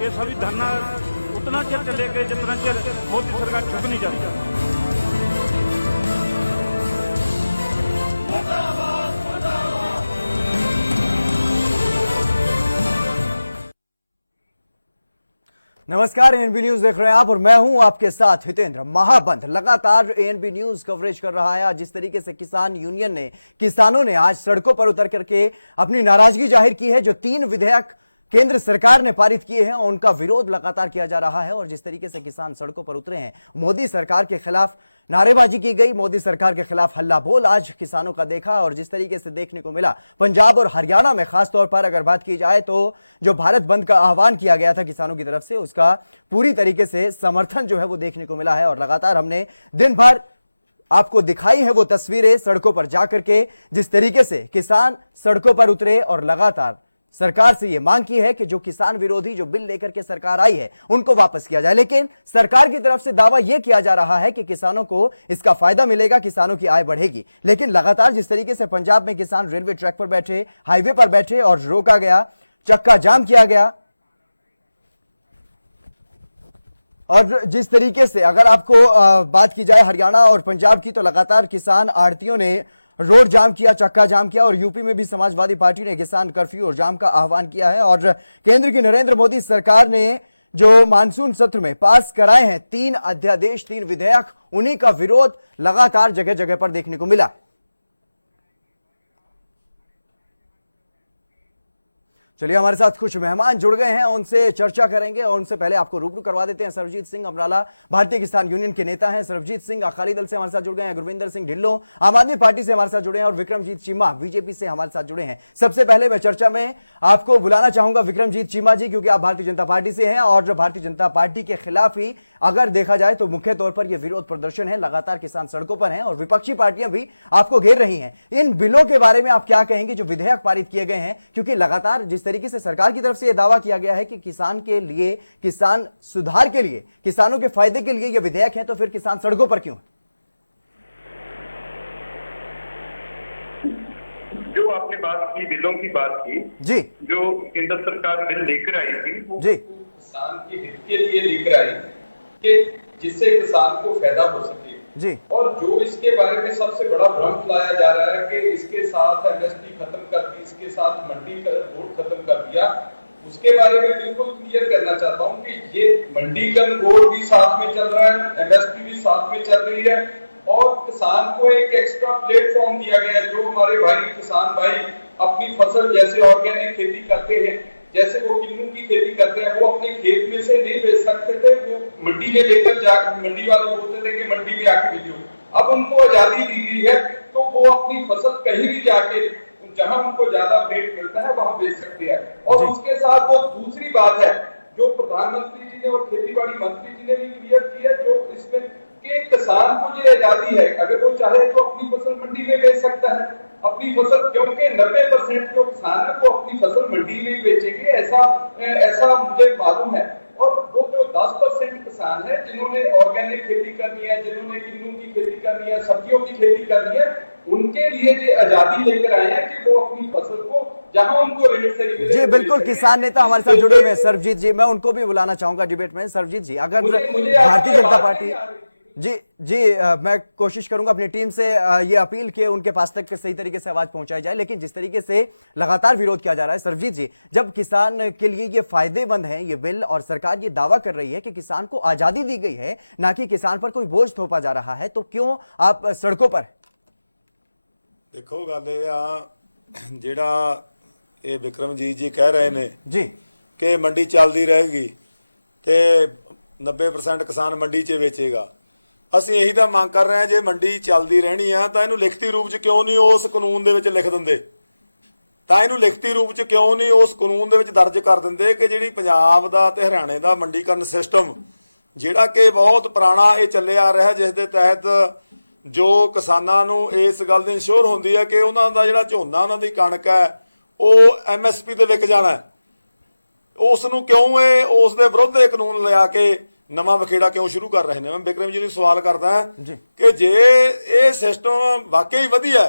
ये सभी धरना उतना चिर चलेगा जितना चिर मोदी सरकार झुक नहीं जाती। नमस्कार, एएनबी न्यूज देख रहे हैं आप और मैं हूं आपके साथ हितेंद्र। महाबंद लगातार एएनबी न्यूज कवरेज कर रहा है। जिस तरीके से किसान यूनियन ने, किसानों ने आज सड़कों पर उतर करके अपनी नाराजगी जाहिर की है। जो 3 विधेयक केंद्र सरकार ने पारित किए हैं उनका विरोध लगातार किया जा रहा है और जिस तरीके से किसान सड़कों पर उतरे हैं, मोदी सरकार के खिलाफ नारेबाजी की गई, मोदी सरकार के खिलाफ हल्ला बोल आज किसानों का देखा। और जिस तरीके से देखने को मिला पंजाब और हरियाणा में, खास तौर पर अगर बात की जाए तो जो भारत बंद का आह्वान किया गया था किसानों की तरफ से, उसका पूरी तरीके से समर्थन जो है वो देखने को मिला है। और लगातार हमने दिन भर आपको दिखाई है वो तस्वीरें सड़कों पर जाकर के, जिस तरीके से किसान सड़कों पर उतरे और लगातार सरकार से यह मांग की है कि जो किसान विरोधी जो बिल लेकर के सरकार आई है उनको वापस किया जाए। लेकिन सरकार की तरफ से दावा यह किया जा रहा है कि किसानों को इसका फायदा मिलेगा, किसानों की आय बढ़ेगी। लेकिन लगातार जिस तरीके से पंजाब में किसान रेलवे ट्रैक पर बैठे, हाईवे पर बैठे और रोका गया, चक्का जाम किया गया। और जिस तरीके से अगर आपको बात की जाए हरियाणा और पंजाब की, तो लगातार किसान आड़तियों ने रोड जाम किया, चक्का जाम किया। और यूपी में भी समाजवादी पार्टी ने किसान कर्फ्यू और जाम का आह्वान किया है। और केंद्र की नरेंद्र मोदी सरकार ने जो मानसून सत्र में पास कराए हैं 3 अध्यादेश, 3 विधेयक, उन्हीं का विरोध लगातार जगह जगह पर देखने को मिला। चलिए, हमारे साथ कुछ मेहमान जुड़ गए हैं, उनसे चर्चा करेंगे। और उनसे पहले आपको रूबरू करवा देते हैं सरबजीत सिंह अमराला, भारतीय किसान यूनियन के नेता हैं। सरबजीत सिंह अकाली दल से हमारे साथ जुड़ गए हैं, गुरविंदर सिंह ढिल्लों आम आदमी पार्टी से हमारे साथ जुड़े हैं और विक्रमजीत चीमा बीजेपी से हमारे साथ जुड़े हैं। सबसे पहले मैं चर्चा में आपको बुलाना चाहूंगा विक्रमजीत चीमा जी, क्योंकि आप भारतीय जनता पार्टी से हैं और भारतीय जनता पार्टी के खिलाफ ही अगर देखा जाए तो मुख्य तौर पर यह विरोध प्रदर्शन है। लगातार किसान सड़कों पर हैं और विपक्षी पार्टियां भी आपको घेर रही हैं। इन बिलों के बारे में आप क्या कहेंगे जो विधेयक पारित किए गए हैं? क्योंकि लगातार जिस तरीके से सरकार की तरफ से यह दावा किया गया है कि किसान के लिए, किसान सुधार के लिए, किसानों के फायदे के लिए यह विधेयक है, तो फिर किसान सड़कों पर क्यों है? जो आपने बात की, बिलों की बात की जी, जो केंद्र सरकार बिल लेकर आई थी वो जी, किसान के हित के लिए लेकर आई कि जिससे किसान को फायदा हो सके जी। और जो इसके बारे में सबसे बड़ा भ्रम फैलाया जा रहा है कि इसके साथ एमएसपी खत्म कर दी, इसके साथ मंडी का बोर्ड खत्म कर दिया, उसके बारे में बिल्कुल क्लियर करना चाहता हूं कि ये मंडीकरण बोर्ड भी साथ में चल रहा है, एमएसपी भी साथ में चल रही है और किसान को एक एक्स्ट्रा प्लेटफॉर्म दिया गया है। जो हमारे भाई किसान भाई अपनी फसल जैसे ऑर्गेनिक खेती करते हैं, जैसे वो किन्नू की खेती करते हैं, वो अपने खेत में से नहीं बेच सकते थे, वो मंडी में लेकर जाकर, मंडी वाले बोलते थे कि मंडी में आके बेचो। अब उनको आजादी दी गई है तो वो अपनी फसल कहीं भी जाके, जहां उनको ज्यादा रेट मिलता है वहां बेच सकते हैं। और उसके साथ वो दूसरी बात है जो प्रधानमंत्री जी ने और खेती बाड़ी मंत्री जी ने भी क्लियर की है, जो इसमें कि किसान को ये आजादी है, अगर वो चाहे तो अपनी फसल मंडी में बेच सकता है अपनी फसल, क्योंकि 90% जो किसान है वो अपनी फसल मंडी में ही बेचेंगे, ऐसा मुझे मालूम है। और वो जो 10% किसान है जिन्होंने ऑर्गेनिक खेती करनी है, जिन्होंने किन्नू की खेती करनी है, सब्जियों की खेती करनी है, उनके लिए ये आजादी लेकर आए हैं कि वो अपनी फसल को जहां उनको रेट से मिले। जी बिल्कुल, किसान नेता हमारे साथ जुड़े हुए हैं सरबजीत जी, मैं उनको भी बुलाना चाहूंगा डिबेट में। सरबजीत जी, अगर भारतीय जनता पार्टी, जी, मैं कोशिश करूंगा अपनी टीम से ये अपील कि उनके पास तक सही तरीके से आवाज पहुंचाई जाए, लेकिन जिस तरीके से लगातार विरोध किया जा रहा है सरबजीत जी, जब किसान के लिए ये फायदेमंद है ये बिल और सरकार ये दावा कर रही है कि किसान को आजादी दी गई है, ना कि किसान पर कोई बोझ थोपा जा रहा है, तो क्यों आप सड़कों पर? देखो गल ये आ ਜਿਹੜਾ ਇਹ ਵਿਕਰਮਜੀਤ ਜੀ ਕਹਿ ਰਹੇ ਨੇ जी ਕਿ ਮੰਡੀ ਚੱਲਦੀ ਰਹੇਗੀ ਤੇ 90% ਕਿਸਾਨ ਮੰਡੀ 'ਚ ਵੇਚੇਗਾ। ਅਸੀਂ ਇਹੀ ਤਾਂ ਮੰਗ ਕਰ ਰਹੇ ਹਾਂ, ਜੇ ਮੰਡੀ ਚੱਲਦੀ ਰਹਿਣੀ ਆ ਤਾਂ ਇਹਨੂੰ ਲਿਖਤੀ ਰੂਪ 'ਚ ਕਿਉਂ ਨਹੀਂ ਉਸ ਕਾਨੂੰਨ ਦੇ ਵਿੱਚ ਲਿਖ ਦਿੰਦੇ, ਤਾਂ ਇਹਨੂੰ ਲਿਖਤੀ ਰੂਪ 'ਚ ਕਿਉਂ ਨਹੀਂ ਉਸ ਕਾਨੂੰਨ ਦੇ ਵਿੱਚ ਦਰਜ ਕਰ ਦਿੰਦੇ ਕਿ ਜਿਹੜੀ ਪੰਜਾਬ ਦਾ ਤੇ ਹਰਿਆਣੇ ਦਾ ਮੰਡੀਕਰਨ ਸਿਸਟਮ ਜਿਹੜਾ ਕਿ ਬਹੁਤ ਪੁਰਾਣਾ ਇਹ ਚੱਲਿਆ ਆ ਰਿਹਾ, ਜਿਸ ਦੇ ਤਹਿਤ ਜੋ ਕਿਸਾਨਾਂ ਨੂੰ ਇਸ ਗੱਲ ਦੀ ਇੰਸ਼ੋਰ ਹੁੰਦੀ ਹੈ ਕਿ ਉਹਨਾਂ ਦਾ ਜਿਹੜਾ ਝੋਨਾ, ਉਹਨਾਂ ਦੀ ਕਣਕ ਹੈ ਉਹ ਐਮਐਸਪੀ ਤੇ ਵਿਕ ਜਾਣਾ, ਉਸ ਨੂੰ ਕਿਉਂ ਇਹ ਉਸ ਦੇ ਵਿਰੁੱਧ ਇਹ ਕਾਨੂੰਨ ਲਿਆ ਕੇ ਨਵਾਂ ਵਖੇੜਾ ਕਿਉਂ ਸ਼ੁਰੂ ਕਰ ਰਹੇ ਨੇ? ਮੈਂ ਵਿਕਰਮ ਜੀ ਨੂੰ ਸਵਾਲ ਕਰਦਾ ਕਿ ਜੇ ਇਹ ਸਿਸਟਮ ਵਾਕਈ ਵਧੀਆ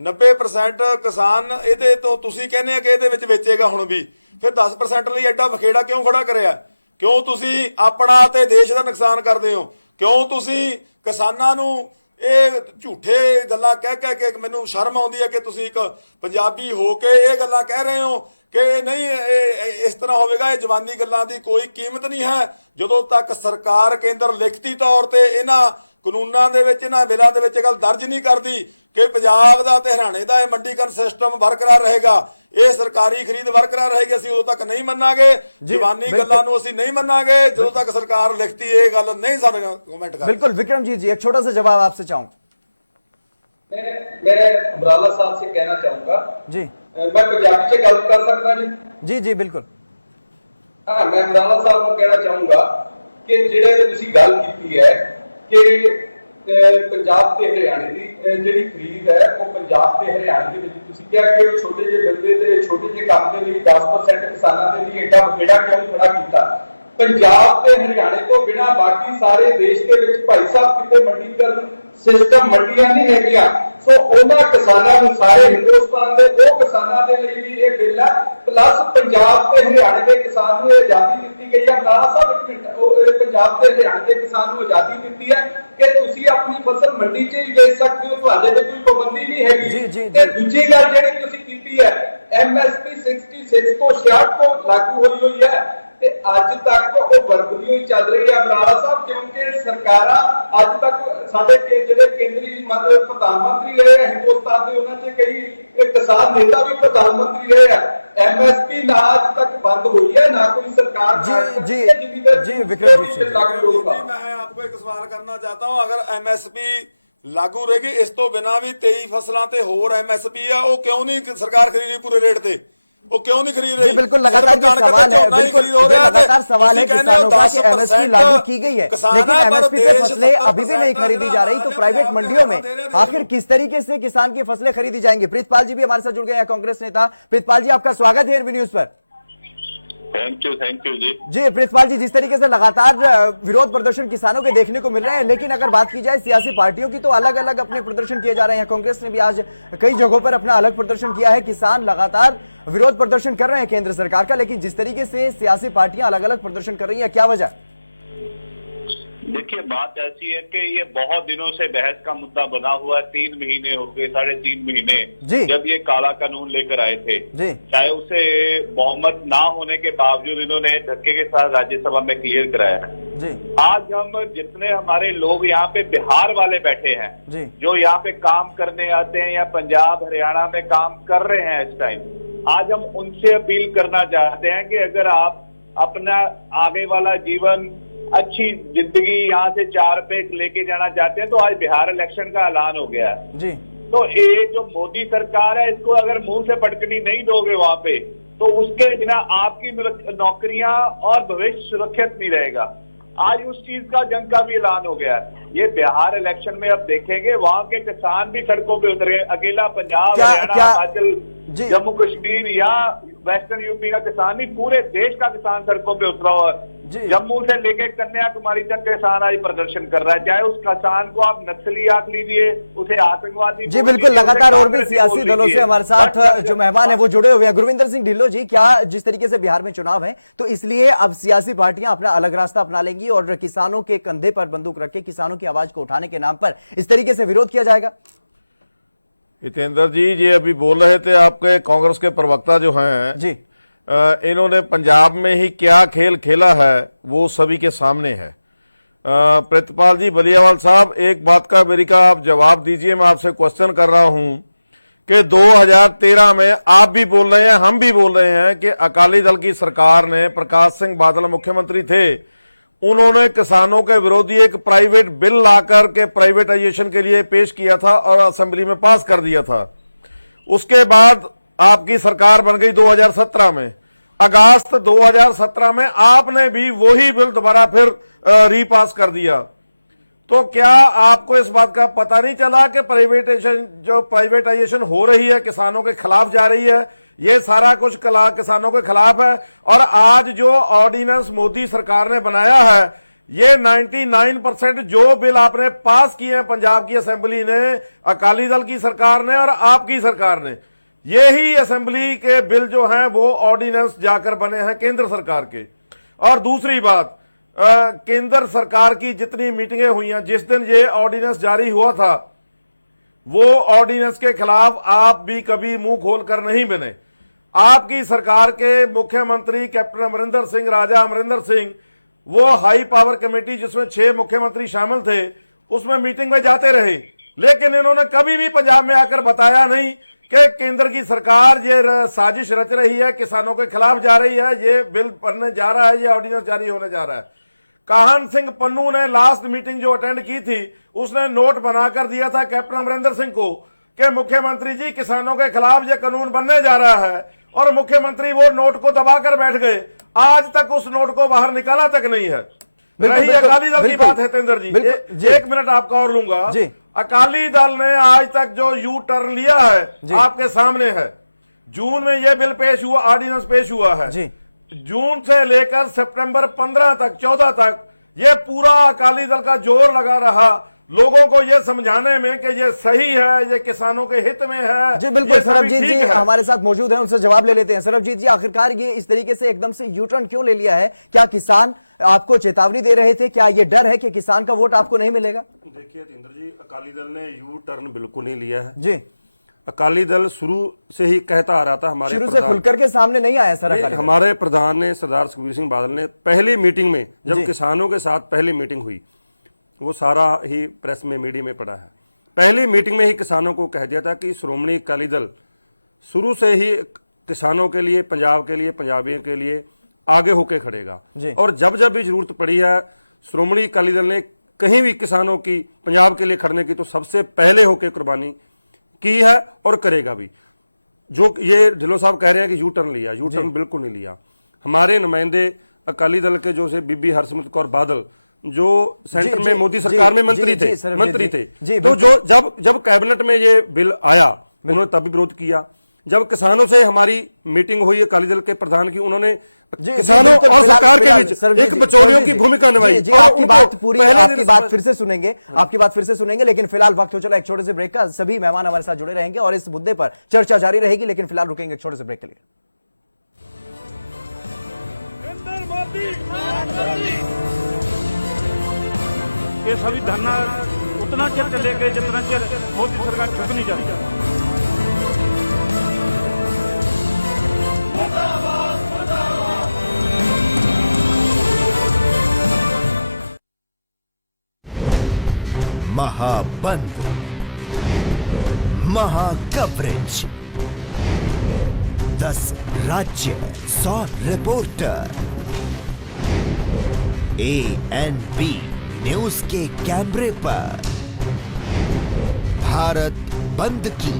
90% ਕਿਸਾਨ ਇਹਦੇ ਤੋਂ ਤੁਸੀਂ ਕਹਿੰਦੇ ਆ ਕਿ ਇਹਦੇ ਵਿੱਚ ਵੇਚੇਗਾ ਹੁਣ ਵੀ, ਫਿਰ 10% ਲਈ ਐਡਾ ਵਖੇੜਾ ਕਿਉਂ ਖੜਾ ਕਰਿਆ? ਕਿਉਂ ਤੁਸੀਂ ਆਪਣਾ ਤੇ ਦੇਸ਼ ਦਾ ਨੁਕਸਾਨ ਕਰਦੇ ਹੋ? ਕਿਉਂ ਤੁਸੀਂ ਕਿਸਾਨਾਂ ਨੂੰ ਇਹ ਝੂਠੇ ਗੱਲਾਂ ਕਹਿ ਕੇ ਮੈਨੂੰ ਸ਼ਰਮ ਆਉਂਦੀ ਹੈ ਕਿ ਤੁਸੀਂ ਇੱਕ ਪੰਜਾਬੀ ਹੋ ਕੇ ਇਹ ਗੱਲਾਂ ਕਹਿ ਰਹੇ ਹੋ ਕਿ ਨਹੀਂ ਇਹ ਇਸ ਤਰ੍ਹਾਂ ਹੋਵੇਗਾ। ਇਹ ਜਵਾਨੀ ਗੱਲਾਂ ਦੀ ਕੋਈ ਕੀਮਤ ਨਹੀਂ ਹੈ ਜਦੋਂ ਤੱਕ ਸਰਕਾਰ ਕੇਂਦਰ ਲਿਖਤੀ ਤੌਰ ਤੇ ਇਹਨਾਂ ਕਾਨੂੰਨਾਂ ਦੇ ਵਿੱਚ, ਇਹਨਾਂ ਬਿੱਲਾਂ ਦੇ ਵਿੱਚ ਇਹ ਗੱਲ ਦਰਜ ਨਹੀਂ ਕਰਦੀ ਕਿ ਪੰਜਾਬ ਦਾ ਤੇ ਹਰਿਆਣੇ ਦਾ ਇਹ ਮੰਡੀਕਰਨ ਸਿਸਟਮ ਬਰਕਰਾਰ ਰਹੇਗਾ, ਇਹ ਸਰਕਾਰੀ ਖਰੀਦ ਬਰਕਰਾਰ ਰਹੇਗੀ। ਅਸੀਂ ਉਦੋਂ ਤੱਕ ਨਹੀਂ ਮੰਨਾਂਗੇ, ਜਵਾਨੀ ਗੱਲਾਂ ਨੂੰ ਅਸੀਂ नहीं मनांगे ਜਦੋਂ तक सरकार लिखती है गल नहीं सारे कमेंट कर। बिल्कुल विक्रम जी एक छोटा सा जवाब आपसे चाहूंगा। मैं अमराला साहब से कहना चाहूंगा जी, मैं पंजाबी से गल कर सकता जी? जी जी बिल्कुल। हाँ, मैं अमराला साहब को कहना चाहूंगा कि ਜਿਹੜੇ ਤੁਸੀਂ ਗੱਲ ਕੀਤੀ ਹੈ ਕਿ ਪੰਜਾਬ ਤੇ ਹਰਿਆਣੇ ਦੀ ਜਿਹੜੀ ਖਰੀਦ ਹੈ ਉਹ ਪੰਜਾਬ ਤੇ ਹਰਿਆਣੇ ਦੇ ਵਿੱਚ ਤੁਸੀਂ ਕਿਹਾ ਕਿ ਉਹ ਛੋਟੇ ਜਿਹੇ ਬੰਦੇ ਤੇ ਛੋਟੇ ਜਿਹੇ ਕੰਮ ਦੇ ਲਈ 10% ਕਿਸਾਨਾਂ ਦੇ ਲਈ ਏਡਾ ਵਖੇੜਾ ਕਿਉਂ ਖੜਾ ਕੀਤਾ? ਪੰਜਾਬ ਤੇ ਹਰਿਆਣੇ ਤੋਂ ਬਿਨਾ ਬਾਕੀ ਸਾਰੇ ਦੇਸ਼ ਦੇ ਵਿੱਚ ਭਾਈ ਸਾਹਿਬ ਕਿਤੇ ਮੰਡੀਕਰਨ ਸਿਸਟਮ ਮੰਡੀਆਂ ਨਹੀਂ ਹੈਗੀਆਂ। ਸੋ ਉਹਨਾਂ ਕਿਸਾਨਾਂ ਨੂੰ, ਸਾਰੇ ਹਿੰਦੁਸਤਾਨ ਦੇ ਉਹ ਕਿਸਾਨਾਂ ਦੇ ਲਈ ਵੀ ਇਹ ਬਿੱਲ ਹੈ, ਪਲੱਸ ਪੰਜਾਬ ਤੇ ਹਰਿਆਣੇ ਦੇ ਕਿਸਾਨ ਨੂੰ ਆਜ਼ਾਦੀ ਦਿੱਤੀ ਗਈ ਹੈ। ਮਰਾਣਾ ਸਾਹਿਬ ਇੱਕ ਮਿੰਟ, ਉਹ ਪੰਜਾਬ ਤੇ ਹਰਿਆਣੇ ਦੇ ਕਿਸਾਨ ਨੂੰ ਆਜ਼ਾਦੀ ਦਿੱਤੀ ਹੈ ਕਿ ਤੁਸੀਂ ਆਪਣੀ ਫਸਲ ਮੰਡੀ 'ਚ ਹੀ ਵੇਚ ਸਕਦੇ ਹੋ, ਤੁਹਾਡੇ ਤੇ ਕੋਈ ਪਾਬੰਦੀ ਨਹੀਂ ਹੈਗੀ। ਤੇ ਦੂਜੀ ਗੱਲ ਜਿਹੜੀ ਤੁਸੀਂ ਕੀਤੀ ਹੈ, MSP 66 ਤੋਂ 66 ਤੋਂ ਲਾਗੂ ਹੋਈ ਹੈ ਤੇ ਅੱਜ ਤੱਕ ਉਹ ਵਰਤਦੀ ਹੋਈ ਚੱਲ ਰਹੀ ਹੈ ਅਮਰਾਲਾ ਸਾਹਿਬ, ਕਿਉਂਕਿ ਸਰਕਾਰਾਂ ਅੱਜ ਤੱਕ ਸਾਡੇ ਜਿਹੜੇ ਕੇਂਦਰੀ ਪ੍ਰਧਾਨ ਮੰਤਰੀ ਰਹੇ ਆ ਹਿੰਦੁਸਤਾਨ ਦੇ, ਉਹਨਾਂ 'ਚ ਕਈ ਕਿਸਾਨ ਨੇਤਾ ਵੀ ਪ੍ਰਧਾਨ ਮੰਤਰੀ ਰਹੇ ਆ। MSP ਨਾ ਅੱਜ ਤੱਕ ਬੰਦ ਹੋਈ ਹੈ, ਨਾ ਕੋਈ सरकार जी विक्रम जी मैं आपको एक सवाल करना चाहता हूं, अगर MSP लागू रहेगी इस तो बिना भी 23 फसलों ते होर MSP है, वो क्यों नहीं सरकार खरीद रही पूरे रेट ते? वो क्यों नहीं खरीद रही? बिल्कुल लगातार सवाल है, बिल्कुल लगातार सवाल है किसानों का कि MSP लागू की गई है, लेकिन MSP पे फसलें अभी भी नहीं खरीदी जा रही, तो प्राइवेट मंडियों में आखिर किस तरीके से किसान की फसलें खरीदी जाएंगी? प्रीतपाल जी भी हमारे साथ जुड़ गए हैं, कांग्रेस नेता। प्रीतपाल जी आपका स्वागत है एनबी न्यूज पर। थैंक यू जी। प्रितपाल जी, जिस तरीके से लगातार विरोध प्रदर्शन किसानों के देखने को मिल रहे हैं, लेकिन अगर बात की जाए सियासी पार्टियों की तो अलग अलग अपने प्रदर्शन किए जा रहे हैं। कांग्रेस ने भी आज कई जगहों पर अपना अलग प्रदर्शन किया है। किसान लगातार विरोध प्रदर्शन कर रहे हैं केंद्र सरकार का, लेकिन जिस तरीके से सियासी पार्टियां अलग अलग प्रदर्शन कर रही है, क्या वजह? देखिए, बात ऐसी है कि ये बहुत दिनों से बहस का मुद्दा बना हुआ है। 3 महीने हो गए, 3.5 महीने जब ये काला कानून लेकर आए थे, चाहे उसे बहुमत ना होने के बावजूद इन्होंने धक्के के साथ राज्यसभा में क्लियर कराया है। आज हम जितने हमारे लोग यहाँ पे बिहार वाले बैठे हैं, जो यहाँ पे काम करने आते हैं या पंजाब हरियाणा में काम कर रहे हैं इस टाइम, आज हम उनसे अपील करना चाहते हैं कि अगर आप अपना आगे वाला जीवन, अच्छी जिंदगी यहाँ से 4 पैक लेके जाना चाहते हैं, तो आज बिहार इलेक्शन का ऐलान हो गया है जी। तो ये जो मोदी सरकार है, इसको अगर मुंह से पटकनी नहीं दोगे वहां पे, तो उसके बिना आपकी नौकरियां और भविष्य सुरक्षित नहीं रहेगा। आज उस चीज का जंग का भी ऐलान हो गया है। ये बिहार इलेक्शन में अब देखेंगे, वहां के किसान भी सड़कों पे उतर गए। अकेला पंजाब, हरियाणा, हिमाचल, जम्मू कश्मीर या वेस्टर्न यूपी का किसान नहीं, पूरे देश का किसान सड़कों पे उतरा हुआ है। जम्मू से लेके कन्याकुमारी तक किसान आज प्रदर्शन कर रहा है। चाहे उस किसान को आप नक्सली आंक लीजिए, उसे आतंकवादी, जी बिल्कुल, लगातार और भी सियासी दलों से हमारे साथ जो मेहमान है वो जुड़े हुए हैं। गुरविंदर सिंह ढिल्लों जी, क्या जिस तरीके से बिहार में चुनाव है, तो इसलिए अब सियासी पार्टियां अपना अलग रास्ता अपना लेंगी और किसानों के कंधे पर बंदूक रख के किसानों की आवाज को उठाने के नाम पर इस तरीके से विरोध किया जाएगा? हितेंद्र जी, ये अभी बोल रहे थे आपके कांग्रेस के प्रवक्ता जो हैं जी, इन्होंने पंजाब में ही क्या खेल खेला है वो सभी के सामने है। प्रितपाल जी बलियावाल साहब, एक बात का मेरी का आप जवाब दीजिए। मैं आपसे क्वेश्चन कर रहा हूं कि 2013 में आप भी बोल रहे हैं, हम भी बोल रहे हैं कि अकाली दल की सरकार ने, प्रकाश सिंह बादल मुख्यमंत्री थे, उन्होंने किसानों के विरोधी एक प्राइवेट बिल लाकर के प्राइवेटाइजेशन के लिए पेश किया था और असेंबली में पास कर दिया था। उसके बाद आपकी सरकार बन गई 2017 में। अगस्त 2017 में आपने भी वही बिल दोबारा फिर रीपास कर दिया। तो क्या आपको इस बात का पता नहीं चला कि प्राइवेटाइजेशन हो रही है, किसानों के खिलाफ जा रही है, ये सारा कुछ किसानों के खिलाफ है? और आज जो ऑर्डिनेंस मोदी सरकार ने बनाया है ये 99% जो बिल आपने पास किए हैं पंजाब की असेंबली ने, अकाली दल की सरकार ने और आपकी सरकार ने, यही असेंबली के बिल जो हैं वो ऑर्डिनेंस जाकर बने हैं केंद्र सरकार के। और दूसरी बात, केंद्र सरकार की जितनी मीटिंगें हुई हैं, जिस दिन ये ऑर्डिनेंस जारी हुआ था, वो ऑर्डिनेंस के खिलाफ आप भी कभी मुंह खोलकर नहीं बने। आपकी सरकार के मुख्यमंत्री कैप्टन अमरिंदर सिंह, राजा अमरिंदर सिंह, वो हाई पावर कमेटी जिसमें 6 मुख्यमंत्री शामिल थे, उसमें मीटिंग में जाते रहे, लेकिन इन्होंने कभी भी पंजाब में आकर बताया नहीं कि केंद्र की सरकार ये साजिश रच रही है, किसानों के खिलाफ जा रही है, ये बिल बनने जा रहा है, ये ऑर्डिनेंस जारी होने जा रहा है। काहन सिंह पन्नू ने लास्ट मीटिंग जो अटेंड की थी, उसने नोट बनाकर दिया था कैप्टन अमरिंदर सिंह को कि मुख्यमंत्री जी किसानों के खिलाफ ये कानून बनने जा रहा है, और मुख्यमंत्री वो नोट को दबाकर बैठ गए। आज तक उस नोट को बाहर निकाला तक नहीं है। रही अकाली दल की बात है, हितेंद्र जी, एक मिनट आपका और लूंगा। अकाली दल ने आज तक जो यू टर्न लिया है आपके सामने है। जून में यह बिल पेश हुआ, ऑर्डिनेंस पेश हुआ है। जून से लेकर सितंबर 15 तक 14 तक ये पूरा अकाली दल का जोर लगा रहा लोगों को ये समझाने में कि ये सही है, ये किसानों के हित में है। जी बिल्कुल, सरबजीत जी हमारे साथ मौजूद हैं, उनसे जवाब ले लेते हैं। सरबजीत जी, आखिरकार ये इस तरीके से एकदम से यू टर्न क्यों ले लिया है? क्या किसान आपको चेतावनी दे रहे थे? क्या ये डर है कि किसान का वोट आपको नहीं मिलेगा? देखिए हितेंद्र जी, अकाली दल ने यू टर्न बिल्कुल नहीं लिया है जी। अकाली दल शुरू से ही कहता आ रहा था, हमारे शुरू से खुलकर के सामने नहीं आया सर। हमारे प्रधान ने, सरदार सुखबीर सिंह बादल ने पहली मीटिंग में, जब किसानों के साथ पहली मीटिंग हुई, वो सारा ही प्रेस में, मीडिया में पड़ा है, पहली मीटिंग में ही किसानों को कह दिया था कि श्रोमणी अकाली दल शुरू से ही किसानों के लिए, पंजाब के लिए, पंजाबियों के लिए आगे होके खड़ेगा। और जब जब भी जरूरत पड़ी है, श्रोमणी अकाली दल ने कहीं भी किसानों की, पंजाब के लिए खड़ने की, तो सबसे पहले होके कुर्बानी की है और करेगा भी। जो ये ढिल्लों साहब कह रहे हैं कि यू टर्न लिया, यू टर्न बिल्कुल नहीं लिया। हमारे नुमाइंदे अकाली दल के जो से बीबी हरसिमरत कौर बादल, जो सेंटर में मोदी सरकार में मंत्री थे, तो जो जब कैबिनेट में ये बिल आया, उन्होंने तभी विरोध किया। जब किसानों से हमारी मीटिंग हुई अकाली दल के प्रधान की, उन्होंने किसानों और सरकार के बीच एक बिचौलियों की भूमिका निभाई। आपकी बात पूरी, आपकी बात फिर से सुनेंगे, आपकी बात फिर से सुनेंगे, लेकिन फिलहाल वक्त हो चला एक छोटे से ब्रेक का। सभी मेहमान हमारे साथ जुड़े रहेंगे और इस मुद्दे पर चर्चा जारी रहेगी, लेकिन फिलहाल रुकेंगे एक छोटे से ब्रेक के लिए। ये सभी धरना उतना चेर चलेगा जितना चेर मोदी सरकार झुक नहीं जाती। महाबंद, महाकवरेज, 10 राज्य, 100 रिपोर्टर, ANB न्यूज के कैमरे पर भारत बंद की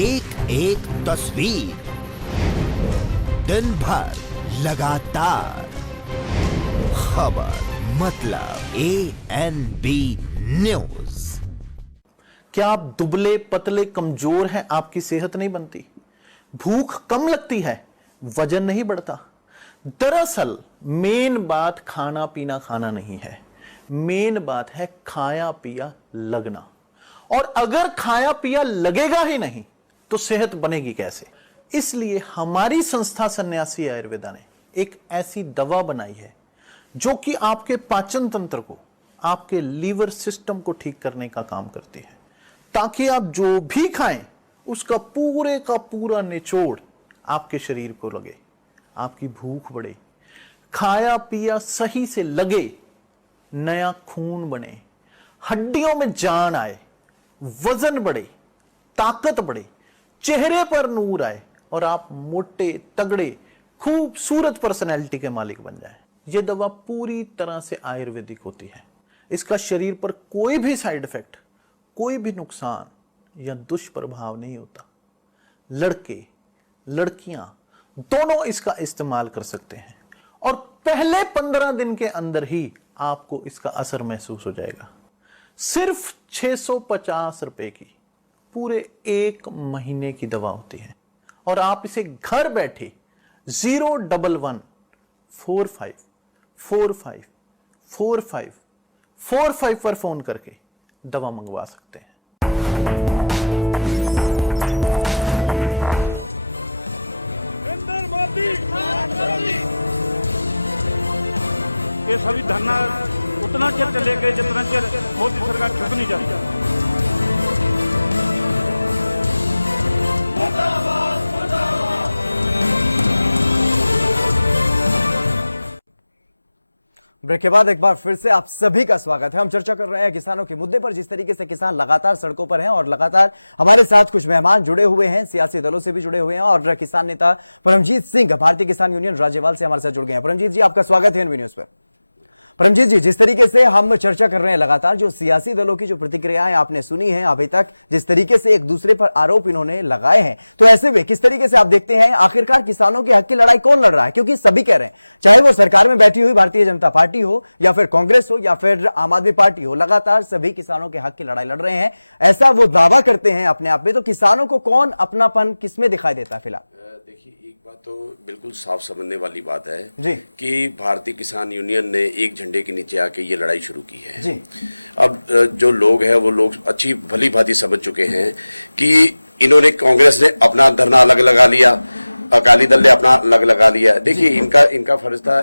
एक एक तस्वीर, दिन भर लगातार खबर, मतलब ANB न्यूज। क्या आप दुबले पतले कमजोर हैं? आपकी सेहत नहीं बनती, भूख कम लगती है, वजन नहीं बढ़ता? दरअसल मेन बात खाना पीना खाना नहीं है, मेन बात है खाया पिया लगना। और अगर खाया पिया लगेगा ही नहीं तो सेहत बनेगी कैसे? इसलिए हमारी संस्था सन्यासी आयुर्वेदा ने एक ऐसी दवा बनाई है जो कि आपके पाचन तंत्र को, आपके लीवर सिस्टम को ठीक करने का काम करती है, ताकि आप जो भी खाएं उसका पूरे का पूरा निचोड़ आपके शरीर को लगे, आपकी भूख बढ़े, खाया पिया सही से लगे, नया खून बने, हड्डियों में जान आए, वजन बढ़े, ताकत बढ़े, चेहरे पर नूर आए और आप मोटे तगड़े खूबसूरत पर्सनैलिटी के मालिक बन जाएं। यह दवा पूरी तरह से आयुर्वेदिक होती है। इसका शरीर पर कोई भी साइड इफेक्ट, कोई भी नुकसान या दुष्प्रभाव नहीं होता। लड़के लड़कियां दोनों इसका इस्तेमाल कर सकते हैं और पहले 15 दिन के अंदर ही आपको इसका असर महसूस हो जाएगा। सिर्फ 650 रुपए की पूरे 1 महीने की दवा होती है और आप इसे घर बैठे 0114545 45 पर फोन करके दवा मंगवा सकते हैं। ये सभी धरना उतना चेर चलेगा जितना चेर मोदी सरकार झुक नहीं जाती। ब्रेक के बाद एक बार फिर से आप सभी का स्वागत है। हम चर्चा कर रहे हैं किसानों के मुद्दे पर, जिस तरीके से किसान लगातार सड़कों पर हैं और लगातार हमारे साथ कुछ मेहमान जुड़े हुए हैं, सियासी दलों से भी जुड़े हुए हैं और किसान नेता परमजीत सिंह भारतीय किसान यूनियन राज्यपाल से हमारे साथ जुड़ गए हैं। परमजीत जी, आपका स्वागत है एनबी न्यूज पर। परमजीत जी, जिस तरीके से हम चर्चा कर रहे हैं लगातार, जो सियासी दलों की जो प्रतिक्रियाएं आपने सुनी हैं अभी तक, जिस तरीके से एक दूसरे पर आरोप इन्होंने लगाए हैं, तो ऐसे में किस तरीके से आप देखते हैं आखिरकार किसानों के हक की लड़ाई कौन लड़ रहा है? क्योंकि सभी कह रहे हैं, चाहे वो सरकार में बैठी हुई भारतीय जनता पार्टी हो या फिर कांग्रेस हो या फिर आम आदमी पार्टी हो, लगातार सभी किसानों के हक की लड़ाई लड़ रहे हैं, ऐसा वो दावा करते हैं अपने आप में। तो किसानों को कौन अपनापन किसमें दिखाई देता है फिलहाल? देखिए, एक बात तो बिल्कुल साफ समझने वाली बात है जी कि भारतीय किसान यूनियन ने एक झंडे के नीचे आके ये लड़ाई शुरू की है जी। अब जो लोग हैं वो लोग अच्छी भली भांति समझ चुके हैं कि इन्होंने, कांग्रेस ने अपना धरना अलग लगा लिया, अकाली दल ने अपना अलग लगा लिया। देखिए, इनका फर्ज था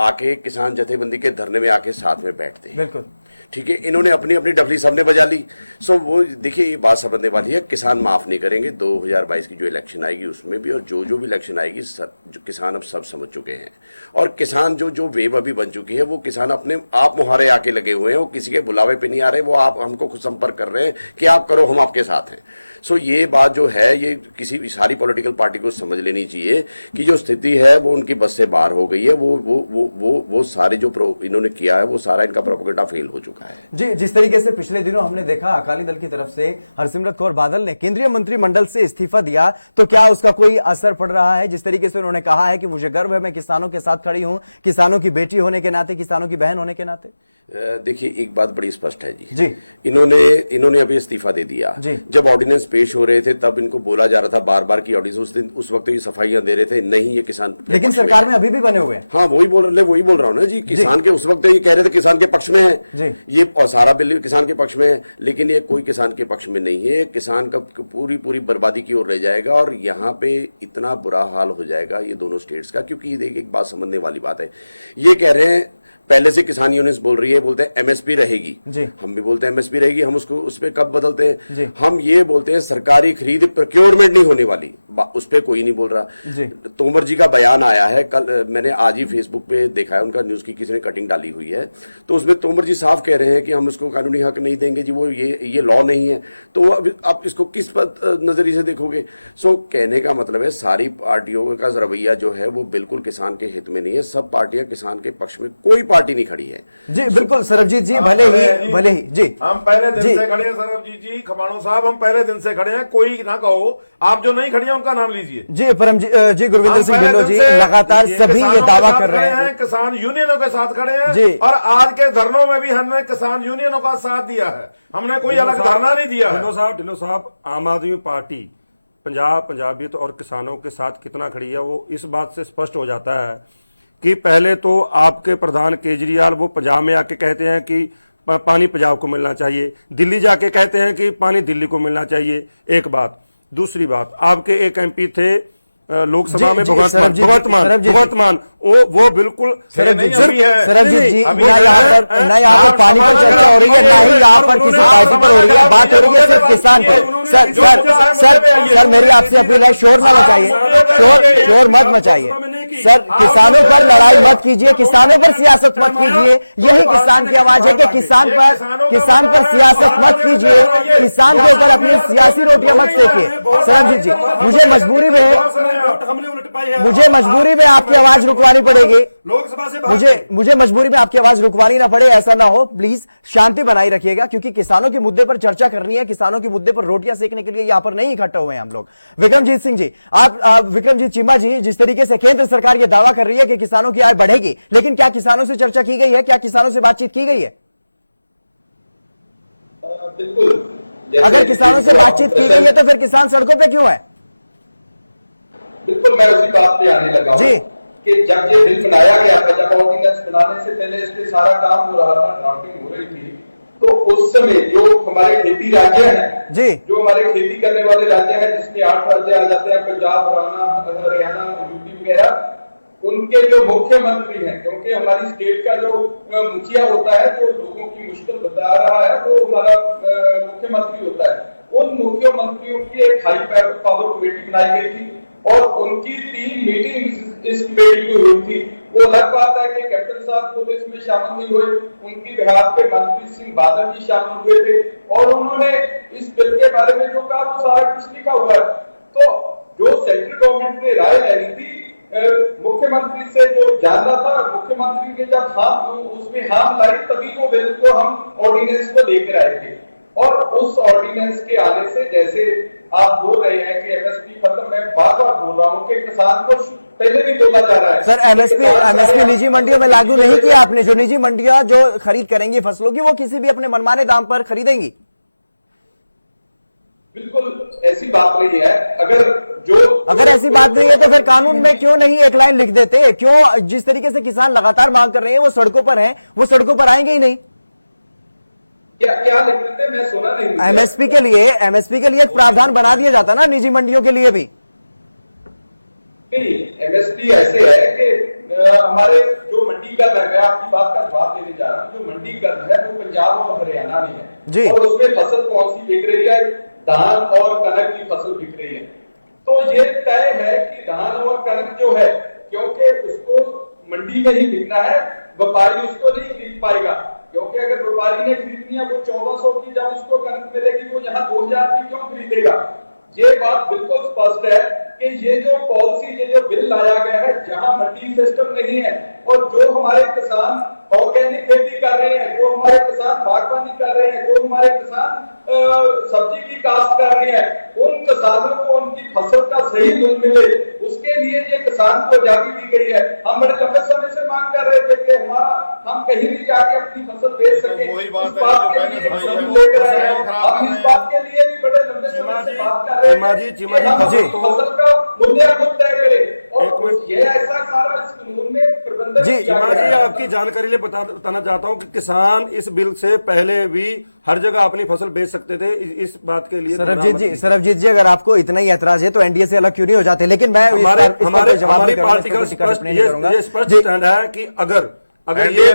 आके किसान जथेबंदी के धरने में आके साथ में बैठते हैं, बिल्कुल ठीक है। इन्होंने अपनी अपनी डफली सबने बजा ली। सो वो देखिए, ये बात समझने वाली है, किसान माफ नहीं करेंगे। 2022 की जो इलेक्शन आएगी उसमें भी, और जो भी इलेक्शन आएगी, जो किसान अब सब समझ चुके हैं। और किसान जो वेव अभी बन चुकी है, वो किसान अपने आप मुहारे आके लगे हुए हैं, वो किसी के बुलावे पे नहीं आ रहे, वो आप हमको खुद संपर्क कर रहे हैं कि आप करो, हम आपके साथ हैं। सो ये बात जो है, ये किसी भी सारी पॉलिटिकल पार्टी को समझ लेनी चाहिए कि जो स्थिति है वो उनकी बस से बाहर हो गई है। वो सारे जो इन्होंने किया है, वो सारा इनका प्रोपेगेंडा फेल हो चुका है जी। जिस तरीके से पिछले दिनों हमने देखा अकाली दल की तरफ से हरसिमरत कौर बादल ने केंद्रीय मंत्रिमंडल से इस्तीफा दिया, तो क्या उसका कोई असर पड़ रहा है? जिस तरीके से उन्होंने कहा है कि मुझे गर्व है, मैं किसानों के साथ खड़ी हूं, किसानों की बेटी होने के नाते, किसानों की बहन होने के नाते। देखिए, एक बात बड़ी स्पष्ट है जी। इन्होंने अभी इस्तीफा दे दिया। जब ऑर्डिनेंस पेश हो रहे थे तब इनको बोला जा रहा था बार बार की ऑर्डिनेंस, उस वक्त ये सफाइयां दे रहे थे, नहीं ये किसान, लेकिन सरकार में अभी भी बने हुए हैं। हाँ, वही बोल रहा हूँ ना जी। किसान के उस वक्त ये कह रहे थे किसान के पक्ष में है ये, और सारा बिल किसान के पक्ष में है, लेकिन ये कोई किसान के पक्ष में नहीं है। किसान का पूरी बर्बादी की ओर ले जाएगा और यहाँ पे इतना बुरा हाल हो जाएगा ये दोनों स्टेट्स का। क्योंकि एक बात समझने वाली बात है, ये कह रहे हैं, पहले से किसान यूनियंस बोल रही है, बोलते हैं एमएसपी रहेगी, हम भी बोलते हैं एमएसपी रहेगी। हम उसको उस पर कब बदलते हैं? हम ये बोलते हैं सरकारी खरीद प्रोक्योरमेंट नहीं होने वाली, उस पर कोई नहीं बोल रहा। तोमर जी का बयान आया है कल, मैंने आज ही फेसबुक पे देखा है, उनका न्यूज की किसी ने कटिंग डाली हुई है, तो उसमें तोमर जी साफ कह रहे हैं कि हम उसको कानूनी हक नहीं देंगे जी, वो ये लॉ नहीं है। तो अब आप इसको किस नजरिए से देखोगे? सो कहने का मतलब है, सारी पार्टियों का रवैया जो है वो बिल्कुल किसान के हित में नहीं है। सब पार्टियां किसान के पक्ष में, कोई पार्टी नहीं खड़ी है जी। बिल्कुल सरबजीत जी, भले ही जी, हम पहले दिन से खड़े हैं। सरबजीत जी, खमाणो साहब, हम पहले दिन से खड़े हैं, कोई ना कहो, आप जो नहीं खड़ी हैं उनका नाम लीजिए जी। जी गुरविंदर सिंह ढिल्लों जी लगातार सभी ये दावा कर रहे हैं, किसान यूनियनों के साथ खड़े हैं जी। और आज के धरनों में भी हमने किसान यूनियनों का साथ दिया है, हमने कोई अलग धरना नहीं दिया है। ढिल्लों साहब, आम आदमी पार्टी पंजाबियत और किसानों के साथ कितना खड़ी है, वो इस बात से स्पष्ट हो जाता है कि पहले तो आपके प्रधान केजरीवाल वो पंजाब में आके कहते हैं कि पानी पंजाब को मिलना चाहिए, दिल्ली जाके कहते हैं कि पानी दिल्ली को मिलना चाहिए, एक बात। दूसरी बात, आपके एक एमपी थे लोकसभा में, भगवंत मान, वो बिल्कुल सरबजीत जी, ना यहाँ पर पानी पर चर्चा हो रही है, ना ही यहाँ पर किसी पार्टी पर हो रही है, बात हो रही है सिर्फ किसान पर। सर मेरी आपसे अपील है, शोर ना मचाइए, शोर मत मचाइए सर। किसानों पर लड़ाई मत कीजिए, किसानों पर सियासत मत कीजिए, यही किसान की आवाज है कि किसान पर सियासत मत कीजिए, किसान के ऊपर अपनी सियासी रोटियां मत सेकिए। सरबजीत जी, मुझे मजबूरी में आपकी आवाज रुकवानी पड़ेगी, लोकसभा से मुझे मजबूरी में आपकी आवाज रुकवानी ना पड़े, ऐसा ना हो, प्लीज शांति बनाई रखिएगा, क्योंकि किसानों के मुद्दे पर चर्चा करनी है, किसानों के मुद्दे पर रोटियां सेकने के लिए यहां पर नहीं इकट्ठा हुए हैं हम लोग। विक्रमजीत सिंह जी, आप विक्रमजीत चीमा जी, जिस तरीके से केंद्र सरकार यह दावा कर रही है कि किसानों की आय बढ़ेगी, लेकिन क्या किसानों से चर्चा की गई है? क्या किसानों से बातचीत की गई है? बिल्कुल। अगर किसानों से बातचीत की गई है तो फिर किसान सड़कों पे क्यों है? बिल्कुल, मैं उसी बात पे आने लगा जी। कि जब ये बिल बनाया गया था, जब ऑर्डिनेंस बनाने से पहले इस पे सारा काम हो रहा था, ड्राफ्टिंग हो रही थी, तो उस समय जो हमारे खेती राज्य हैं जी, जो हमारे खेती करने वाले राज्य हैं, जिसमें 8 राज्य आ जाते हैं, पंजाब, हरियाणा, यूपी वगैरह, उनके जो मुख्यमंत्री हैं, क्योंकि हमारी स्टेट का जो मुखिया होता है, जो लोगों की मुश्किल बता रहा है, वो हमारा मुख्यमंत्री होता है। उन मुख्यमंत्रियों की एक हाई पावर कमेटी बनाई गई थी और उनकी 3 मीटिंग इस कमेटी की हुई थी। वो अलग बात है कि कैप्टन साहब खुद इसमें शामिल नहीं हुए, उनकी बिहार पे मनप्रीत सिंह बादल जी शामिल हुए थे और उन्होंने इस बिल के बारे में जो कहा वो सारा कुछ लिखा हुआ है। तो जो सेंट्रल गवर्नमेंट ने राय लेनी थी, मुख्यमंत्री से जो जानना था, मुख्यमंत्री ने जब उसमें हाँ लाई, तभी वो बिल को हम ऑर्डिनेंस को लेकर आए थे। और उस ऑर्डिनेंस के आने से, जैसे आप बोल रहे हैं कि एमएसपी खत्म, मैं बार बार बोल रहा हूँ कि किसान को पहले भी बोला जा रहा है सर, एमएसपी निजी मंडियों में लागू नहीं किया आपने। जो निजी मंडियां जो खरीद करेंगी फसलों की, वो किसी भी अपने मनमाने दाम पर खरीदेंगी। बिल्कुल ऐसी बात नहीं है। अगर ऐसी बात नहीं है तो फिर कानून में क्यों नहीं एक लाइन लिख देते? क्यों जिस तरीके से किसान लगातार मांग कर रहे हैं, वो सड़कों पर हैं, वो सड़कों पर आएंगे ही नहीं? क्या लिख देते? मैं सुना नहीं। एमएसपी के लिए एक प्रावधान बना दिया जाता ना निजी मंडियों के लिए भी। नहीं, एमएसपी ऐसे है कि हमारे जो मंडी कर रहे हैं, मैं आपकी बात का जवाब देने जा रहा हूँ, जो मंडी कर रहे हैं वो पंजाब और हरियाणा में है जी, और उसमें फसल कौन सी बिक रही है? धान और कनक की फसल बिक रही है। तो ये तय है कि धान और कनक जो है, क्योंकि उसको मंडी में ही बिकना है, व्यापारी उसको नहीं खरीद पाएगा, क्योंकि अगर व्यापारी ने खरीदनी है वो 1400 की जब उसको कनक मिलेगी, वो यहाँ 2000 की क्यों खरीदेगा? ये बात बिल्कुल स्पष्ट है कि ये जो पॉलिसी, ये जो बिल लाया गया है, जहां मंडी सिस्टम नहीं है और जो हमारे किसान ऑर्गेनिक खेती कर रहे हैं, जो हमारे किसान बागवानी कर रहे हैं, जो हमारे किसान सब्जी की काश्त कर रहे हैं, उन किसानों को उनकी फसल का सही मूल्य मिले, उसके लिए ये किसान को आजादी दी गई है। हम बड़े लंबे समय से मांग कर रहे थे कि हम कहीं भी जाके अपनी फसल बेच सके। इस बात के लिए लेकर आए हैं। हम इस बात के लिए भी बड़े लंबे समय से बात कर रहे हैं कि हम फसल का मूल्य खुद तय करें, और ये ऐसा सारा इस कानून में प्रबंधन जी। आपकी जानकारी लिए बताना चाहता हूं कि किसान इस बिल से पहले भी हर जगह अपनी फसल बेच सकते थे। इस बात के लिए सरबजीत जी, अगर आपको इतना ही ऐतराज है तो एनडीए से अलग क्यों नहीं हो जाते? लेकिन मैं हमारी पार्टी का स्पष्ट स्टैंड है कि अगर ये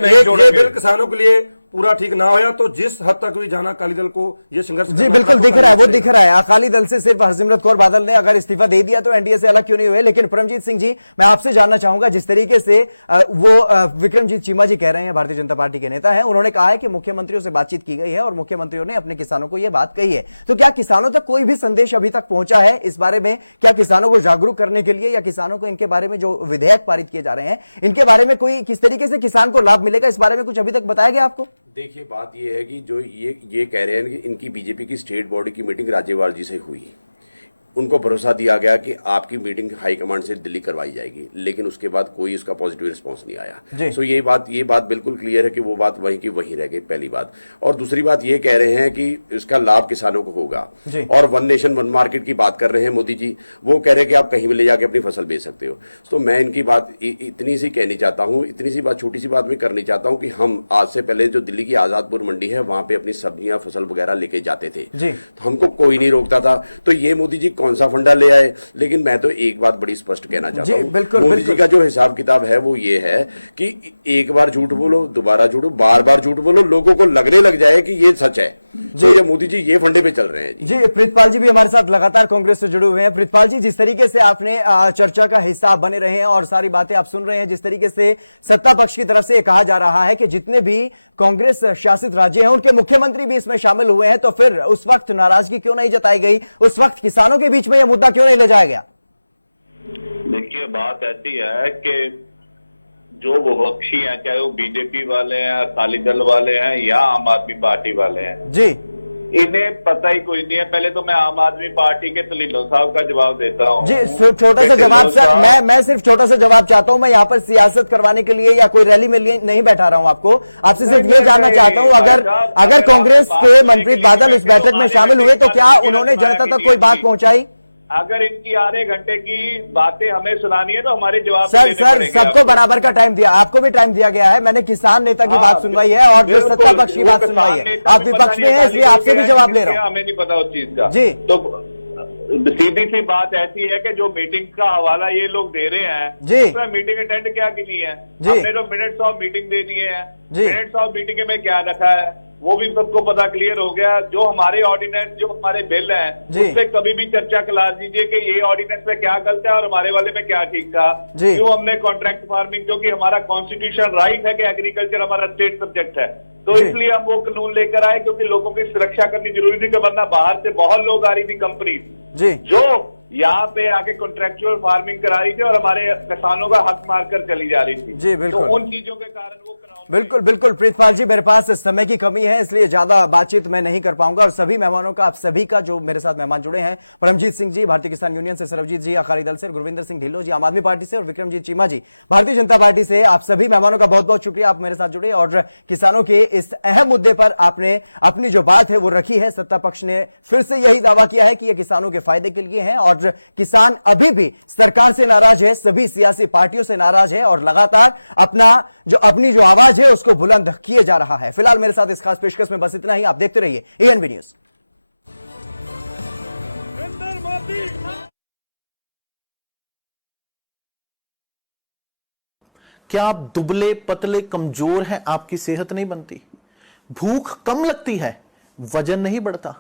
बिल किसानों के लिए पूरा ठीक ना होया तो जिस हद तक भी जाना अकाली दल को ये संघर्ष जी बिल्कुल दिख रहा है, वो दिख रहा है। अकाली दल से सिर्फ हरसिमरत कौर बादल ने अगर इस्तीफा दे दिया तो एनडीए से अलग क्यों नहीं हुए? लेकिन परमजीत सिंह जी, मैं आपसे जानना चाहूंगा, जिस तरीके से वो विक्रमजीत चीमा जी कह रहे हैं, भारतीय जनता पार्टी के नेता हैं, उन्होंने कहा है कि मुख्यमंत्रियों से बातचीत की गई है और मुख्यमंत्रियों ने अपने किसानों को यह बात कही है। तो क्या किसानों तक कोई भी संदेश अभी तक पहुंचा है इस बारे में? क्या किसानों को जागरूक करने के लिए या किसानों को इनके बारे में जो विधेयक पारित किए जा रहे हैं, इनके बारे में कोई किस तरीके से किसान को लाभ मिलेगा, इस बारे में कुछ अभी तक बताया गया आपको? देखिए, बात ये है कि जो ये कह रहे हैं कि इनकी बीजेपी की स्टेट बॉडी की मीटिंग राज्यपाल जी से हुई, उनको भरोसा दिया गया कि आपकी मीटिंग हाईकमांड से दिल्ली करवाई जाएगी, लेकिन उसके बाद कोई उसका पॉजिटिव रिस्पांस नहीं आया। सो ये बात बिल्कुल क्लियर है कि वो बात वहीं की वहीं रह गई, पहली बात। और दूसरी बात ये कह रहे हैं कि इसका लाभ किसानों को होगा, और वन नेशन वन मार्केट की बात कर रहे हैं मोदी जी। वो कह रहे हैं कि आप कहीं भी ले जाके अपनी फसल बेच सकते हो। तो मैं इनकी बात इतनी सी कहनी चाहता हूँ, इतनी सी बात, छोटी सी बात मैं करनी चाहता हूँ कि हम आज से पहले जो दिल्ली की आजादपुर मंडी है, वहां पे अपनी सब्जियां फसल वगैरह लेके जाते थे, हमको कोई नहीं रोकता था। तो ये मोदी जी कौन सा फंडा ले आए? लेकिन मैं तो एक बात बड़ी स्पष्ट कहना चाहता हूं, मोदी जी का जो हिसाब किताब है वो ये है कि एक बार झूठ बोलो, दोबारा झूठ, बार बार झूठ बोलो, लोगों को लगने लग जाए कि ये सच है। तो ये मोदी जी ये फंडे पे चल रहे हैं जी। प्रीतपाल जी भी हमारे साथ लगातार कांग्रेस से जुड़े हुए हैं। प्रीतपाल जी, जिस तरीके से आपने चर्चा का हिस्सा बने रहे हैं और सारी बातें आप सुन रहे हैं, जिस तरीके से सत्ता पक्ष की तरफ से कहा जा रहा है कि जितने भी कांग्रेस शासित राज्य हैं उनके मुख्यमंत्री भी इसमें शामिल हुए हैं, तो फिर उस वक्त नाराजगी क्यों नहीं जताई गई? उस वक्त किसानों के बीच में यह मुद्दा क्यों नहीं ले जाया गया? देखिए, बात ऐसी है कि जो विपक्षी हैं, चाहे वो बीजेपी वाले हैं, अकाली दल वाले हैं या आम आदमी पार्टी वाले हैं जी, इन्हें पता ही कुछ नहीं है। पहले तो मैं आम आदमी पार्टी के तलीलो साहब का जवाब देता हूँ जी। छोटा सा जवाब सर, मैं सिर्फ छोटा सा जवाब चाहता हूँ। मैं यहाँ पर सियासत करवाने के लिए या कोई रैली में नहीं बैठा रहा हूँ आपको, आपसे सिर्फ ये जानना चाहता हूँ, अगर कांग्रेस के मनप्रीत बादल उस बैठक में शामिल हुए तो क्या उन्होंने जनता तक कोई बात पहुंचाई? अगर इनकी आधे घंटे की बातें हमें सुनानी है तो हमारे जवाब सर सबको बराबर का टाइम दिया, आपको भी टाइम दिया गया है। मैंने किसान नेता की बात सुनवाई है और जो सत्ता पक्ष की बात सुनवाई है। आप विपक्ष में हैं इसलिए आपसे भी जवाब ले रहा हूँ। हमें नहीं पता उस चीज का जी। तो सीधी सी बात ऐसी है कि जो मीटिंग का हवाला ये लोग दे रहे हैं जी, उसमें मीटिंग अटेंड क्या की नहीं है। हमने जो मिनट्स ऑफ मीटिंग दे दिए हैं, मिनट्स ऑफ मीटिंग में क्या रखा है वो भी सबको पता क्लियर हो गया। जो हमारे ऑर्डिनेंस, जो हमारे बिल हैं, उस पे कभी भी चर्चा करा दीजिए कि ये ऑर्डिनेंस में क्या गलत है और हमारे वाले में क्या ठीक था। क्यों हमने कॉन्ट्रैक्ट फार्मिंग, क्योंकि हमारा कॉन्स्टिट्यूशन राइट है कि एग्रीकल्चर हमारा स्टेट सब्जेक्ट है, तो इसलिए हम वो कानून लेकर आए क्योंकि लोगों की सुरक्षा करनी जरूरी थी। कि वरना बाहर से बहुत लोग आ रही थी कंपनी जो यहाँ पे आके कॉन्ट्रेक्चुअल फार्मिंग करा रही थी और हमारे किसानों का हक मारकर चली जा रही थी। जी बिल्कुल, तो उन चीजों के कारण वो बिल्कुल प्रीतपाल जी, मेरे पास समय की कमी है इसलिए ज्यादा बातचीत मैं नहीं कर पाऊंगा। और सभी मेहमानों का, आप सभी का जो मेरे साथ मेहमान जुड़े हैं, परमजीत सिंह जी भारतीय किसान यूनियन से, सरबजीत जी अकाली दल से, गुरविंदर सिंह ढिल्लों जी आम आदमी पार्टी से और विक्रमजीत चीमा जी भारतीय जनता पार्टी से, आप सभी मेहमानों का बहुत बहुत शुक्रिया, आप मेरे साथ जुड़े और किसानों के इस अहम मुद्दे पर आपने अपनी जो बात है वो रखी है। सत्ता पक्ष ने फिर से यही दावा किया है कि यह किसानों के फायदे के लिए है और किसान अभी भी सरकार से नाराज है, सभी सियासी पार्टियों से नाराज है और लगातार अपनी जो आवाज है उसको बुलंद किए जा रहा है। फिलहाल मेरे साथ इस खास पेशकश में बस इतना ही। आप देखते रहिए एएनबी न्यूज। क्या आप दुबले पतले कमजोर हैं, आपकी सेहत नहीं बनती, भूख कम लगती है, वजन नहीं बढ़ता?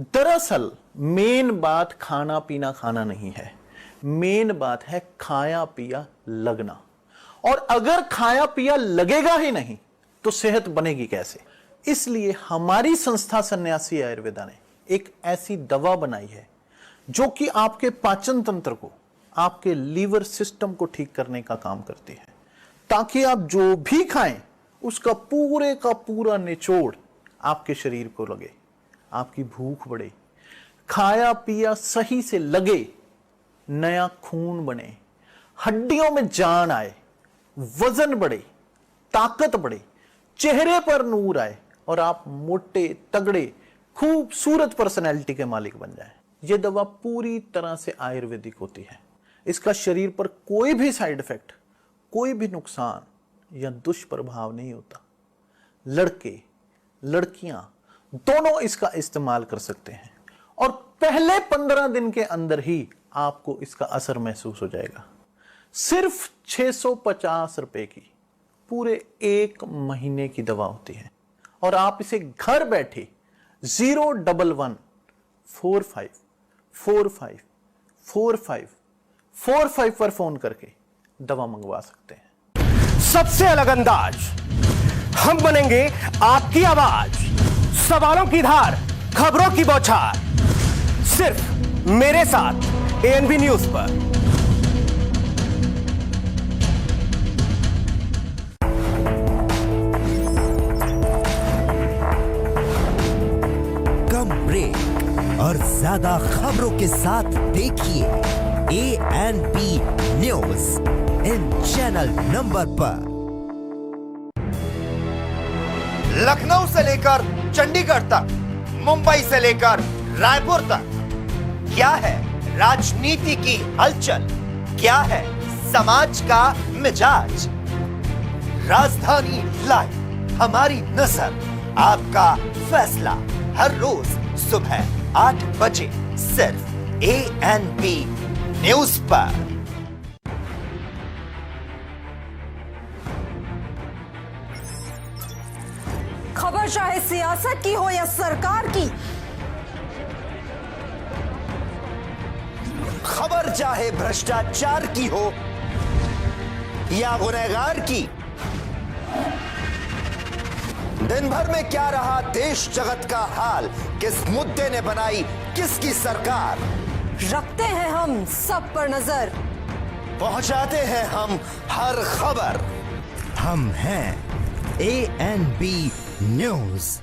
दरअसल मेन बात खाना पीना खाना नहीं है, मेन बात है खाया पिया लगना। और अगर खाया पिया लगेगा ही नहीं तो सेहत बनेगी कैसे? इसलिए हमारी संस्था सन्यासी आयुर्वेदा ने एक ऐसी दवा बनाई है जो कि आपके पाचन तंत्र को, आपके लीवर सिस्टम को ठीक करने का काम करती है, ताकि आप जो भी खाएं उसका पूरे का पूरा निचोड़ आपके शरीर को लगे, आपकी भूख बढ़े, खाया पिया सही से लगे, नया खून बने, हड्डियों में जान आए, वजन बढ़े, ताकत बढ़े, चेहरे पर नूर आए और आप मोटे तगड़े खूबसूरत पर्सनैलिटी के मालिक बन जाएं। यह दवा पूरी तरह से आयुर्वेदिक होती है। इसका शरीर पर कोई भी साइड इफेक्ट, कोई भी नुकसान या दुष्प्रभाव नहीं होता। लड़के लड़कियां दोनों इसका इस्तेमाल कर सकते हैं और पहले 15 दिन के अंदर ही आपको इसका असर महसूस हो जाएगा। सिर्फ 650 रुपए की पूरे 1 महीने की दवा होती है और आप इसे घर बैठे 01145454545 पर फोन करके दवा मंगवा सकते हैं। सबसे अलग अंदाज, हम बनेंगे आपकी आवाज, सवालों की धार, खबरों की बौछार, सिर्फ मेरे साथ एएनबी न्यूज पर। कम ब्रेक और ज्यादा खबरों के साथ देखिए ANB news in channel number पर। लखनऊ से लेकर चंडीगढ़ तक, मुंबई से लेकर रायपुर तक, क्या है राजनीति की हलचल, क्या है समाज का मिजाज। राजधानी लाइव, हमारी नजर, आपका फैसला, हर रोज सुबह 8 बजे सिर्फ एएनबी न्यूज पर। खबर चाहे सियासत की हो या सरकार की, खबर चाहे भ्रष्टाचार की हो या गुनहगार की, दिन भर में क्या रहा देश जगत का हाल, किस मुद्दे ने बनाई किसकी सरकार, रखते हैं हम सब पर नजर, पहुंचाते हैं हम हर खबर। हम हैं एएनबी न्यूज।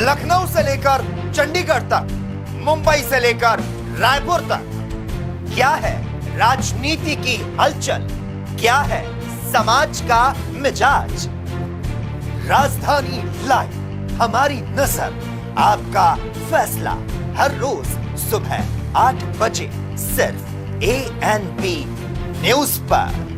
लखनऊ से लेकर चंडीगढ़ तक, मुंबई से लेकर रायपुर तक, क्या है राजनीति की हलचल, क्या है समाज का मिजाज। राजधानी लाइव, हमारी नजर, आपका फैसला, हर रोज सुबह 8 बजे सिर्फ ANP न्यूज पर।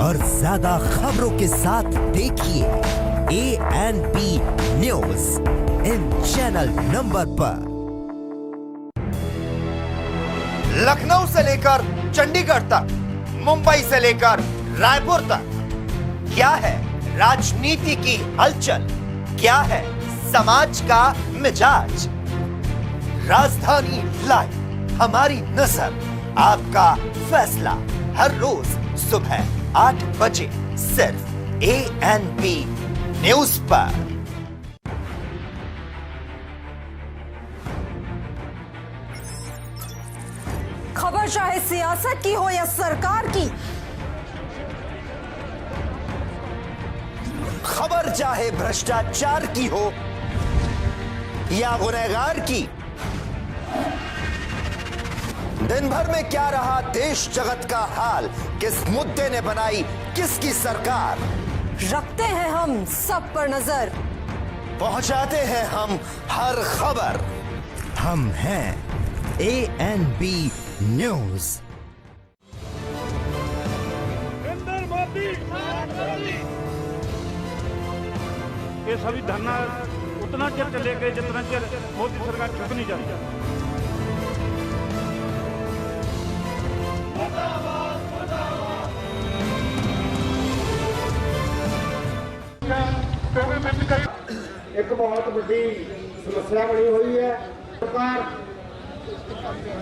और ज्यादा खबरों के साथ देखिए ANP news in channel number पर। लखनऊ से लेकर चंडीगढ़ तक, मुंबई से लेकर रायपुर तक, क्या है राजनीति की हलचल, क्या है समाज का मिजाज। राजधानी लाइव, हमारी नजर, आपका फैसला, हर रोज सुबह 8 बजे सिर्फ ANP न्यूज पर। खबर चाहे सियासत की हो या सरकार की, खबर चाहे भ्रष्टाचार की हो या गुनहगार की, दिन भर में क्या रहा देश जगत का हाल, किस मुद्दे ने बनाई किसकी सरकार। रखते हैं हम सब पर नजर, पहुंचाते हैं हम हर खबर। हम हैं ANP न्यूज। ये सभी धरना उतना चेर चलेगा जितना चेर मोदी सरकार झुक नहीं जाती। एक बहुत बड़ी समस्या बनी हुई है। सरकार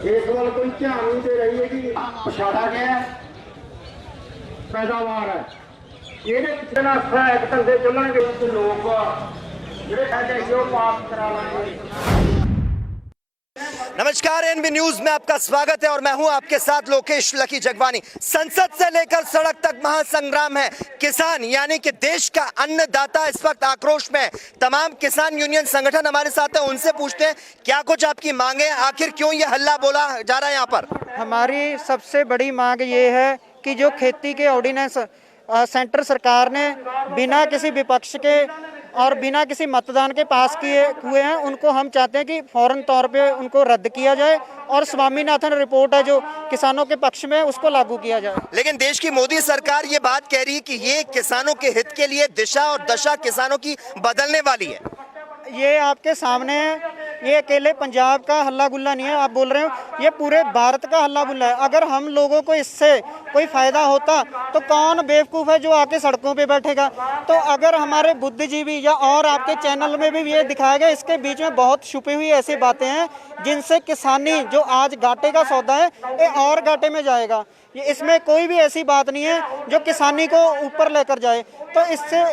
इस वाल कोई ध्यान नहीं दे रही है कि पछाड़ा गया पैदावार है। ये धंधे चलेंगे लोग जो पास करा लेंगे। नमस्कार, ANP न्यूज में आपका स्वागत है और मैं हूं आपके साथ लोकेश लकी जगवानी। संसद से लेकर सड़क तक महासंग्राम है। किसान यानी कि देश का अन्नदाता इस वक्त आक्रोश में। तमाम किसान यूनियन संगठन हमारे साथ हैं, उनसे पूछते हैं क्या कुछ आपकी मांगे, आखिर क्यों ये हल्ला बोला जा रहा है यहाँ पर। हमारी सबसे बड़ी मांग ये है कि जो खेती के ऑर्डिनेंस सेंटर सरकार ने बिना किसी विपक्ष के और बिना किसी मतदान के पास किए हुए हैं, उनको हम चाहते हैं कि फौरन तौर पे उनको रद्द किया जाए और स्वामीनाथन रिपोर्ट है जो किसानों के पक्ष में, उसको लागू किया जाए। लेकिन देश की मोदी सरकार ये बात कह रही है कि ये किसानों के हित के लिए दिशा और दशा किसानों की बदलने वाली है। ये आपके सामने है, ये अकेले पंजाब का हल्ला गुल्ला नहीं है, आप बोल रहे हो, ये पूरे भारत का हल्ला गुल्ला है। अगर हम लोगों को इससे कोई फायदा होता तो कौन बेवकूफ़ है जो आके सड़कों पे बैठेगा। तो अगर हमारे बुद्धिजीवी या और आपके चैनल में भी ये दिखाया गया, इसके बीच में बहुत छुपी हुई ऐसी बातें हैं जिनसे किसानी जो आज घाटे का सौदा है ये और घाटे में जाएगा। ये इसमें कोई भी ऐसी बात नहीं है जो किसानी को ऊपर लेकर जाए। तो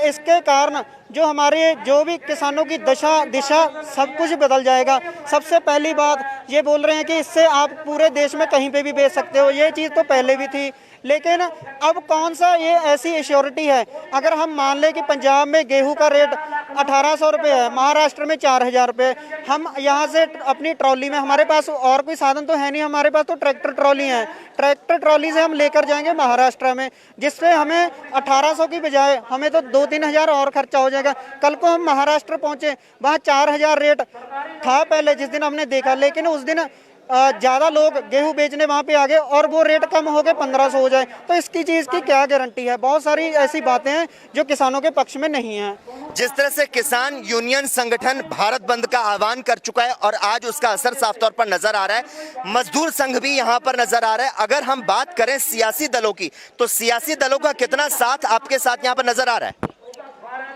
इसके कारण जो हमारे जो भी किसानों की दिशा सब कुछ बदल जाएगा। सबसे पहली बात ये बोल रहे हैं कि इससे आप पूरे देश में कहीं पे भी बेच सकते हो, ये चीज़ तो पहले भी थी, लेकिन अब कौन सा ये ऐसी एश्योरिटी है। अगर हम मान लें कि पंजाब में गेहूं का रेट 1800 रुपये है, महाराष्ट्र में 4000 रुपये, हम यहाँ से अपनी ट्रॉली में, हमारे पास और कोई साधन तो है नहीं, हमारे पास तो ट्रैक्टर ट्रॉली है, ट्रैक्टर ट्रॉली से हम लेकर जाएंगे महाराष्ट्र में, जिससे हमें 1800 की बजाय हमें तो 2-3 हज़ार और खर्चा हो जाएगा। कल को हम महाराष्ट्र पहुँचे, वहाँ 4000 रेट था पहले जिस दिन हमने देखा, लेकिन उस दिन ज़्यादा लोग गेहूं बेचने वहाँ पे आ गए और वो रेट कम हो गए 1500 हो जाए। तो इसकी चीज़ की क्या गारंटी है। बहुत सारी ऐसी बातें हैं जो किसानों के पक्ष में नहीं हैं। जिस तरह से किसान यूनियन संगठन भारत बंद का आह्वान कर चुका है और आज उसका असर साफ तौर पर नजर आ रहा है, मजदूर संघ भी यहाँ पर नजर आ रहा है। अगर हम बात करें सियासी दलों की, तो सियासी दलों का कितना साथ आपके साथ यहाँ पर नजर आ रहा है?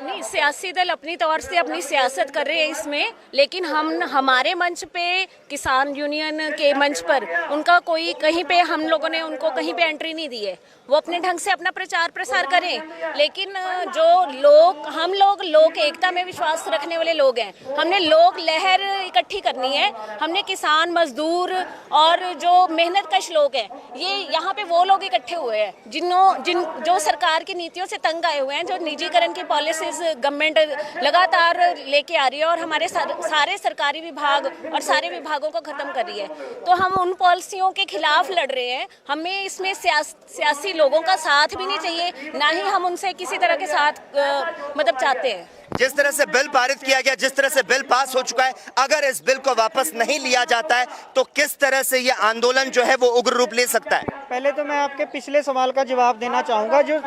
नहीं, सियासी दल अपनी तौर से अपनी सियासत कर रहे हैं इसमें, लेकिन हमारे मंच पे, किसान यूनियन के मंच पर उनका कोई कहीं पे, हम लोगों ने उनको कहीं पे एंट्री नहीं दी है। वो अपने ढंग से अपना प्रचार प्रसार करें, लेकिन जो हम लोग लोक एकता में विश्वास रखने वाले लोग हैं। हमने लोक लहर इकट्ठी करनी है। हमने किसान, मजदूर और जो मेहनत कश लोग हैं, ये यहाँ पे वो लोग इकट्ठे हुए हैं जो सरकार की नीतियों से तंग आए हुए हैं, जो निजीकरण की पॉलिसीज गवर्नमेंट लगातार लेके आ रही है और हमारे सारे सरकारी विभाग और सारे विभागों को खत्म कर रही है। तो हम उन पॉलिसियों के खिलाफ लड़ रहे हैं। हमें इसमें सियासी लोगों का साथ भी नहीं चाहिए, ना ही हम उनसे किसी तरह के साथ मतलब चाहते हैं। जिस तरह से बिल पारित किया गया, जिस तरह से बिल पास हो चुका है, अगर इस बिल को वापस नहीं लिया जाता है तो किस तरह से ये आंदोलन जो है वो उग्र रूप ले सकता है? पहले तो मैं आपके पिछले सवाल का जवाब देना चाहूँगा। जो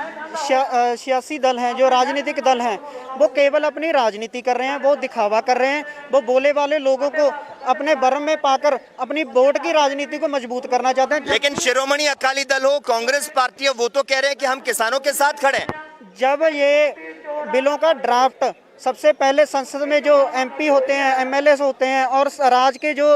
सियासी दल हैं, जो राजनीतिक दल हैं, वो केवल अपनी राजनीति कर रहे हैं, वो दिखावा कर रहे हैं, वो बोले वाले लोगों को अपने बरम में पाकर अपनी वोट की राजनीति को मजबूत करना चाहते हैं। लेकिन शिरोमणि अकाली दल हो, कांग्रेस पार्टी हो, वो तो कह रहे हैं कि हम किसानों के साथ खड़े हैं। जब ये बिलों का ड्राफ्ट सबसे पहले संसद में जो एमपी होते हैं, एमएलए होते हैं और राज्य के जो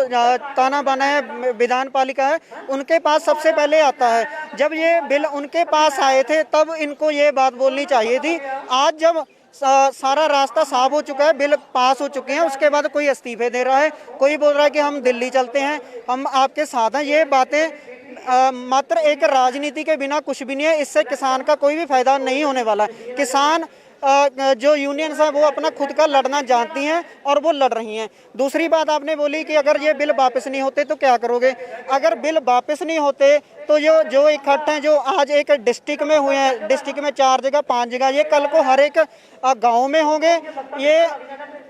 ताना बाना है, विधान पालिका है, उनके पास सबसे पहले आता है। जब ये बिल उनके पास आए थे तब इनको ये बात बोलनी चाहिए थी। आज जब सारा रास्ता साफ हो चुका है, बिल पास हो चुके हैं, उसके बाद कोई इस्तीफे दे रहा है, कोई बोल रहा है कि हम दिल्ली चलते हैं, हम आपके साथ हैं। ये बातें मात्र एक राजनीति के बिना कुछ भी नहीं है। इससे किसान का कोई भी फायदा नहीं होने वाला। किसान जो यूनियंस है वो अपना खुद का लड़ना जानती हैं और वो लड़ रही हैं। दूसरी बात आपने बोली कि अगर ये बिल वापस नहीं होते तो क्या करोगे? अगर बिल वापस नहीं होते तो जो इकट्ठे हैं, जो आज एक डिस्ट्रिक्ट में हुए हैं, डिस्ट्रिक्ट में 4 जगह 5 जगह, ये कल को हर एक गांव में होंगे। ये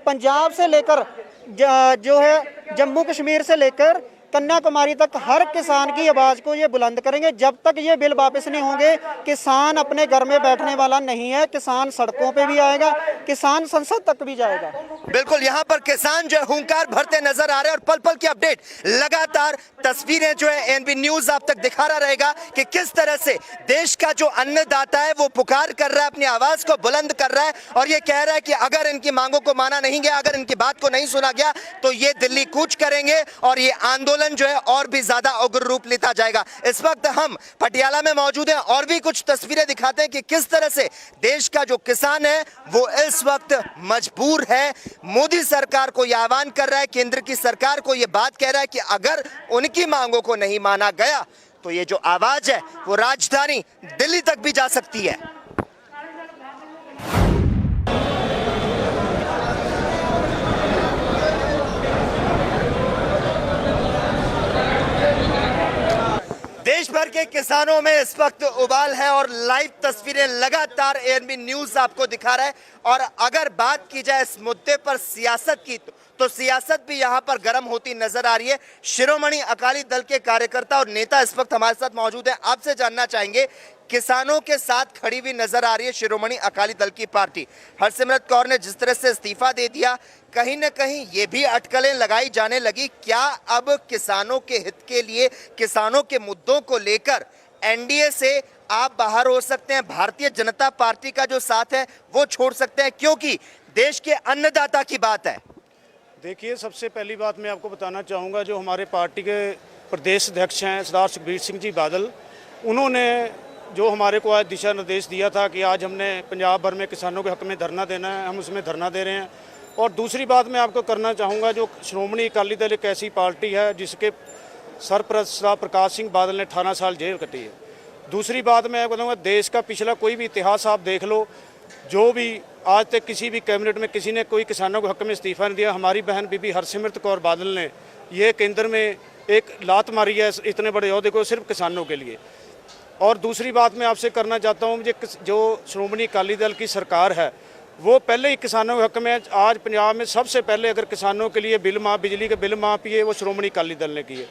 पंजाब से लेकर जो है जम्मू कश्मीर से लेकर कन्याकुमारी तक हर किसान की आवाज को ये बुलंद करेंगे। जब तक ये बिल वापस नहीं होंगे, किसान अपने घर में बैठने वाला नहीं है। किसान सड़कों पे भी आएगा, किसान संसद तक भी जाएगा। बिल्कुल, यहाँ पर किसान जो हुंकार भरते नजर आ रहे हैं और पल पल की अपडेट, लगातार तस्वीरें जो है एएनबी न्यूज आप तक दिखा रहा रहेगा कि किस तरह से देश का जो अन्नदाता है वो पुकार कर रहा है, अपनी आवाज को बुलंद कर रहा है और ये कह रहा है कि अगर इनकी मांगों को माना नहीं गया, अगर इनकी बात को नहीं सुना गया तो ये दिल्ली कूच करेंगे और ये आंदोलन जो है और भी ज्यादा उग्र रूप लेता जाएगा। इस वक्त हम पटियाला में मौजूद हैं और भी कुछ तस्वीरें दिखाते हैं कि किस तरह से देश का जो किसान है वो इस वक्त मजबूर है। मोदी सरकार को यह आह्वान कर रहा है, केंद्र की सरकार को यह बात कह रहा है कि अगर उनकी मांगों को नहीं माना गया तो ये जो आवाज है वो राजधानी दिल्ली तक भी जा सकती है। देश भर के किसानों में इस वक्त उबाल है और लाइव तस्वीरें लगातार एएनबी न्यूज आपको दिखा रहा है। और अगर बात की जाए इस मुद्दे पर सियासत की तो सियासत भी यहां पर गर्म होती नजर आ रही है। शिरोमणि अकाली दल के कार्यकर्ता और नेता इस वक्त हमारे साथ मौजूद हैं। आपसे जानना चाहेंगे, किसानों के साथ खड़ी हुई नजर आ रही है शिरोमणि अकाली दल की पार्टी। हरसिमरत कौर ने जिस तरह से इस्तीफा दे दिया, कहीं न कहीं ये भी अटकलें लगाई जाने लगी, क्या अब किसानों के हित के लिए, किसानों के मुद्दों को लेकर एनडीए से आप बाहर हो सकते हैं, भारतीय जनता पार्टी का जो साथ है वो छोड़ सकते हैं, क्योंकि देश के अन्नदाता की बात है? देखिए, सबसे पहली बात मैं आपको बताना चाहूँगा, जो हमारे पार्टी के प्रदेश अध्यक्ष हैं सरदार सुखबीर सिंह जी बादल, उन्होंने जो हमारे को आज दिशा निर्देश दिया था कि आज हमने पंजाब भर में किसानों के हक में धरना देना है, हम उसमें धरना दे रहे हैं। और दूसरी बात मैं आपको करना चाहूँगा, जो श्रोमणी अकाली दल एक ऐसी पार्टी है जिसके सरपरस्त प्रकाश सिंह बादल ने 18 साल जेल कटी है। दूसरी बात मैं बताऊँगा, देश का पिछला कोई भी इतिहास आप देख लो, जो भी आज तक किसी भी कैबिनेट में किसी ने कोई किसानों के हक में इस्तीफा नहीं दिया। हमारी बहन बीबी हरसिमरत कौर बादल ने ये केंद्र में एक लात मारी है इतने बड़े अहदे को सिर्फ किसानों के लिए। और दूसरी बात मैं आपसे करना चाहता हूँ, जो श्रोमणी अकाली दल की सरकार है वो पहले ही किसानों के हक में, आज पंजाब में सबसे पहले अगर किसानों के लिए बिल माफ़, बिजली के बिल माफ़ किए वो श्रोमणी अकाली दल ने किए।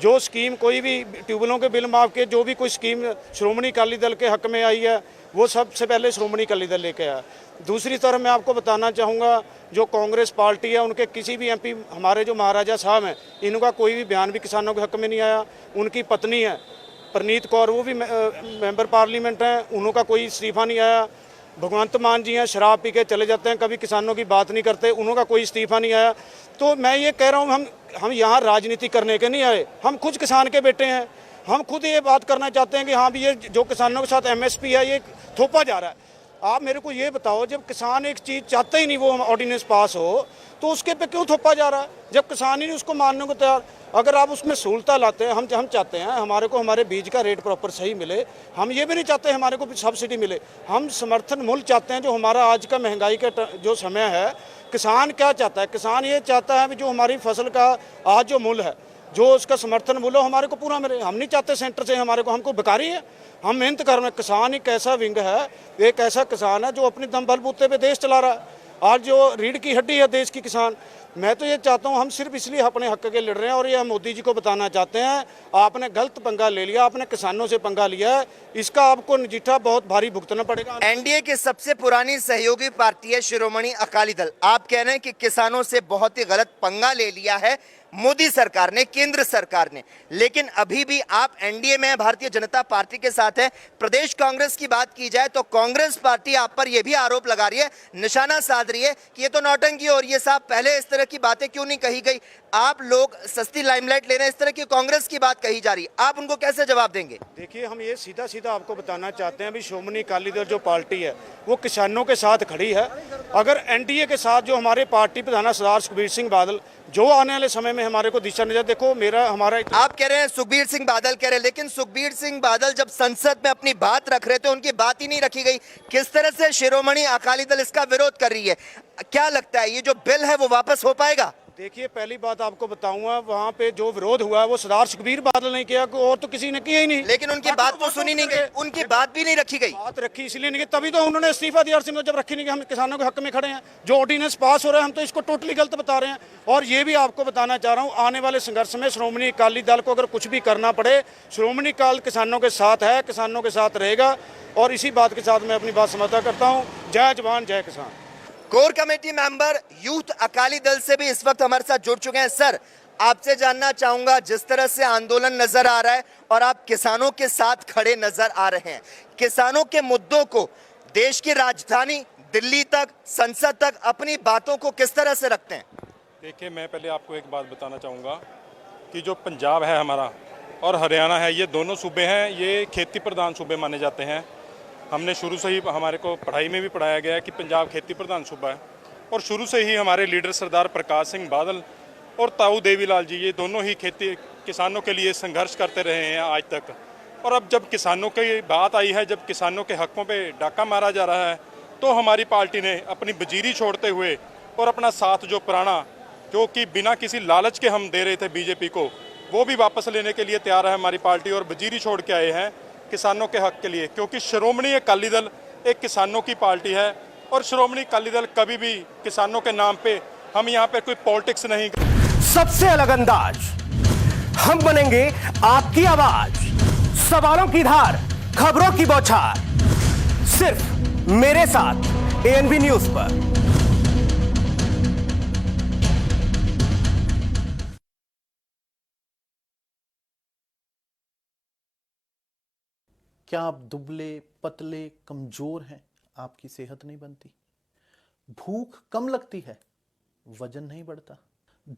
जो स्कीम कोई भी ट्यूबवेलों के बिल माफ़ किए, जो भी कोई स्कीम श्रोमणी अकाली दल के हक में आई है वो सबसे पहले श्रोमणी अकाली दल लेके आया। दूसरी तरफ मैं आपको बताना चाहूँगा, जो कांग्रेस पार्टी है उनके किसी भी एमपी, हमारे जो महाराजा साहब हैं, इनका कोई भी बयान भी किसानों के हक में नहीं आया। उनकी पत्नी है परनीत कौर, वो भी मेंबर पार्लियामेंट हैं, उनका कोई इस्तीफा नहीं आया। भगवंत मान जी हैं, शराब पी के चले जाते हैं, कभी किसानों की बात नहीं करते, उनका कोई इस्तीफा नहीं आया। तो मैं ये कह रहा हूँ, हम यहाँ राजनीति करने के नहीं आए, हम खुद किसान के बेटे हैं। हम खुद ये बात करना चाहते हैं कि हाँ भी ये जो किसानों के साथ MSP है ये थोपा जा रहा है। आप मेरे को ये बताओ, जब किसान एक चीज़ चाहते ही नहीं वो ऑर्डिनेंस पास हो, तो उसके पे क्यों थोपा जा रहा है? जब किसान ही नहीं उसको मानने को तैयार। अगर आप उसमें सहूलता लाते हैं, हम चाहते हैं हमारे को हमारे बीज का रेट प्रॉपर सही मिले। हम ये भी नहीं चाहते हमारे को सब्सिडी मिले, हम समर्थन मूल्य चाहते हैं। जो हमारा आज का महंगाई का जो समय है, किसान क्या चाहता है? किसान ये चाहता है जो हमारी फसल का आज जो मूल्य है, जो उसका समर्थन मूल्य हमारे को पूरा मिले। हम नहीं चाहते सेंटर से हमारे को, हमको बेकारी है, हम मेहनत कर रहे हैं। किसान एक ऐसा विंग है, एक ऐसा किसान है जो अपने दम बलबूते पे देश चला रहा है। आज जो रीढ़ की हड्डी है देश की किसान। मैं तो ये चाहता हूँ, हम सिर्फ इसलिए अपने हक के लड़ रहे हैं और ये हम मोदी जी को बताना चाहते हैं, आपने गलत पंगा ले लिया, आपने किसानों से पंगा लिया है, इसका आपको नजीठा बहुत भारी भुगतना पड़ेगा। एनडीए की सबसे पुरानी सहयोगी पार्टी है शिरोमणि अकाली दल। आप कह रहे हैं कि किसानों से बहुत ही गलत पंगा ले लिया है मोदी सरकार ने, केंद्र सरकार ने, लेकिन अभी भी आप एनडीए में भारतीय जनता पार्टी के साथ है। प्रदेश कांग्रेस की बात की जाए तो कांग्रेस पार्टी आप पर यह भी आरोप लगा रही है, निशाना साध रही है कि ये तो नौटंकी हो रही है। साहब, पहले इस तरह की बातें क्यों नहीं कही गई? आप लोग सस्ती लाइमलाइट ले रहे हैं, इस तरह की कांग्रेस की बात कही जा रही है, आप उनको कैसे जवाब देंगे? देखिए, हम ये सीधा सीधा आपको बताना चाहते हैं, अभी श्रोमणी अकाली दल जो पार्टी है वो किसानों के साथ खड़ी है। अगर एनडीए के साथ जो हमारे पार्टी प्रधान सरदार सुखबीर सिंह बादल जो आने वाले समय में हमारे को दिशा निर्देश, देखो हमारा आप कह रहे हैं सुखबीर सिंह बादल कह रहे हैं, लेकिन सुखबीर सिंह बादल जब संसद में अपनी बात रख रहे थे उनकी बात ही नहीं रखी गई। किस तरह से शिरोमणि अकाली दल इसका विरोध कर रही है? क्या लगता है ये जो बिल है वो वापस हो पाएगा? देखिए, पहली बात आपको बताऊंगा, वहाँ पे जो विरोध हुआ है वो सरदार सुखबीर बादल ने किया, और तो किसी ने किया ही नहीं। लेकिन उनकी बात तो सुनी नहीं गई, उनकी बात भी नहीं रखी गई। बात रखी इसलिए नहीं, तभी तो उन्होंने इस्तीफा दिया। जब रखी नहीं, हम किसानों के हक में खड़े हैं। जो ऑर्डिनेंस पास हो रहा है हम तो इसको टोटली गलत बता रहे हैं। और ये भी आपको बताना चाह रहा हूँ, आने वाले संघर्ष में श्रोमणी अकाली दल को अगर कुछ भी करना पड़े, श्रोमणी अकाली किसानों के साथ है, किसानों के साथ रहेगा। और इसी बात के साथ मैं अपनी बात समाप्त करता हूँ। जय जवान जय किसान। Core committee member youth Akali Dal से भी इस वक्त हमारे साथ जुड़ चुके हैं। सर, आपसे जानना चाहूंगा, जिस तरह से आंदोलन नजर आ रहा है और आप किसानों के साथ खड़े नजर आ रहे हैं, किसानों के मुद्दों को देश की राजधानी दिल्ली तक, संसद तक अपनी बातों को किस तरह से रखते हैं? देखिए, मैं पहले आपको एक बात बताना चाहूँगा कि जो पंजाब है हमारा और हरियाणा है, ये दोनों सूबे हैं, ये खेती प्रधान सूबे माने जाते हैं। हमने शुरू से ही, हमारे को पढ़ाई में भी पढ़ाया गया है कि पंजाब खेती प्रधान सूबा है। और शुरू से ही हमारे लीडर सरदार प्रकाश सिंह बादल और ताऊ देवीलाल जी, ये दोनों ही खेती किसानों के लिए संघर्ष करते रहे हैं आज तक। और अब जब किसानों की बात आई है, जब किसानों के हकों पे डाका मारा जा रहा है, तो हमारी पार्टी ने अपनी वजीरी छोड़ते हुए और अपना साथ जो पुराना, जो कि बिना किसी लालच के हम दे रहे थे बीजेपी को, वो भी वापस लेने के लिए तैयार है हमारी पार्टी। और वजीरी छोड़ के आए हैं किसानों के हक के लिए, क्योंकि श्रोमणी अकाली दल एक किसानों की पार्टी है। और श्रोमणी अकाली दल कभी भी किसानों के नाम पे, हम यहाँ पे कोई पॉलिटिक्स नहीं। सबसे अलग अंदाज, हम बनेंगे आपकी आवाज, सवालों की धार, खबरों की बौछार, सिर्फ मेरे साथ एएनबी न्यूज पर। क्या आप दुबले पतले कमजोर हैं? आपकी सेहत नहीं बनती, भूख कम लगती है, वजन नहीं बढ़ता।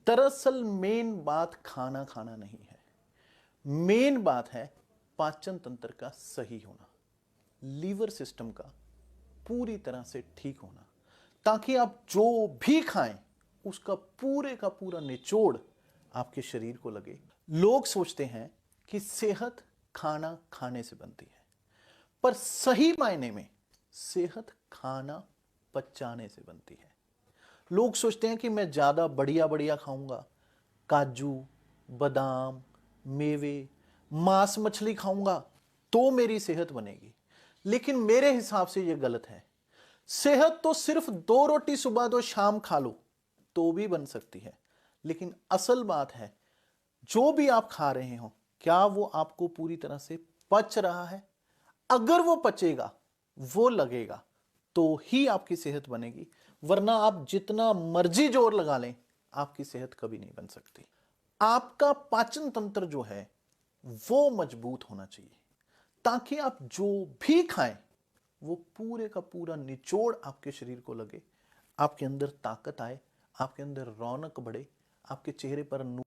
दरअसल मेन बात खाना खाना नहीं है, मेन बात है पाचन तंत्र का सही होना, लीवर सिस्टम का पूरी तरह से ठीक होना, ताकि आप जो भी खाएं उसका पूरे का पूरा निचोड़ आपके शरीर को लगे। लोग सोचते हैं कि सेहत खाना खाने से बनती है, पर सही मायने में सेहत खाना पचाने से बनती है। लोग सोचते हैं कि मैं ज़्यादा बढ़िया बढ़िया खाऊंगा, काजू बादाम मेवे मांस मछली खाऊंगा तो मेरी सेहत बनेगी, लेकिन मेरे हिसाब से यह गलत है। सेहत तो सिर्फ 2 रोटी सुबह 2 शाम खा लो तो भी बन सकती है, लेकिन असल बात है जो भी आप खा रहे हो क्या वो आपको पूरी तरह से पच रहा है? अगर वो पचेगा, वो लगेगा, तो ही आपकी सेहत बनेगी, वरना आप जितना मर्जी जोर लगा लें आपकी सेहत कभी नहीं बन सकती। आपका पाचन तंत्र जो है वो मजबूत होना चाहिए, ताकि आप जो भी खाएं वो पूरे का पूरा निचोड़ आपके शरीर को लगे, आपके अंदर ताकत आए, आपके अंदर रौनक बढ़े, आपके चेहरे पर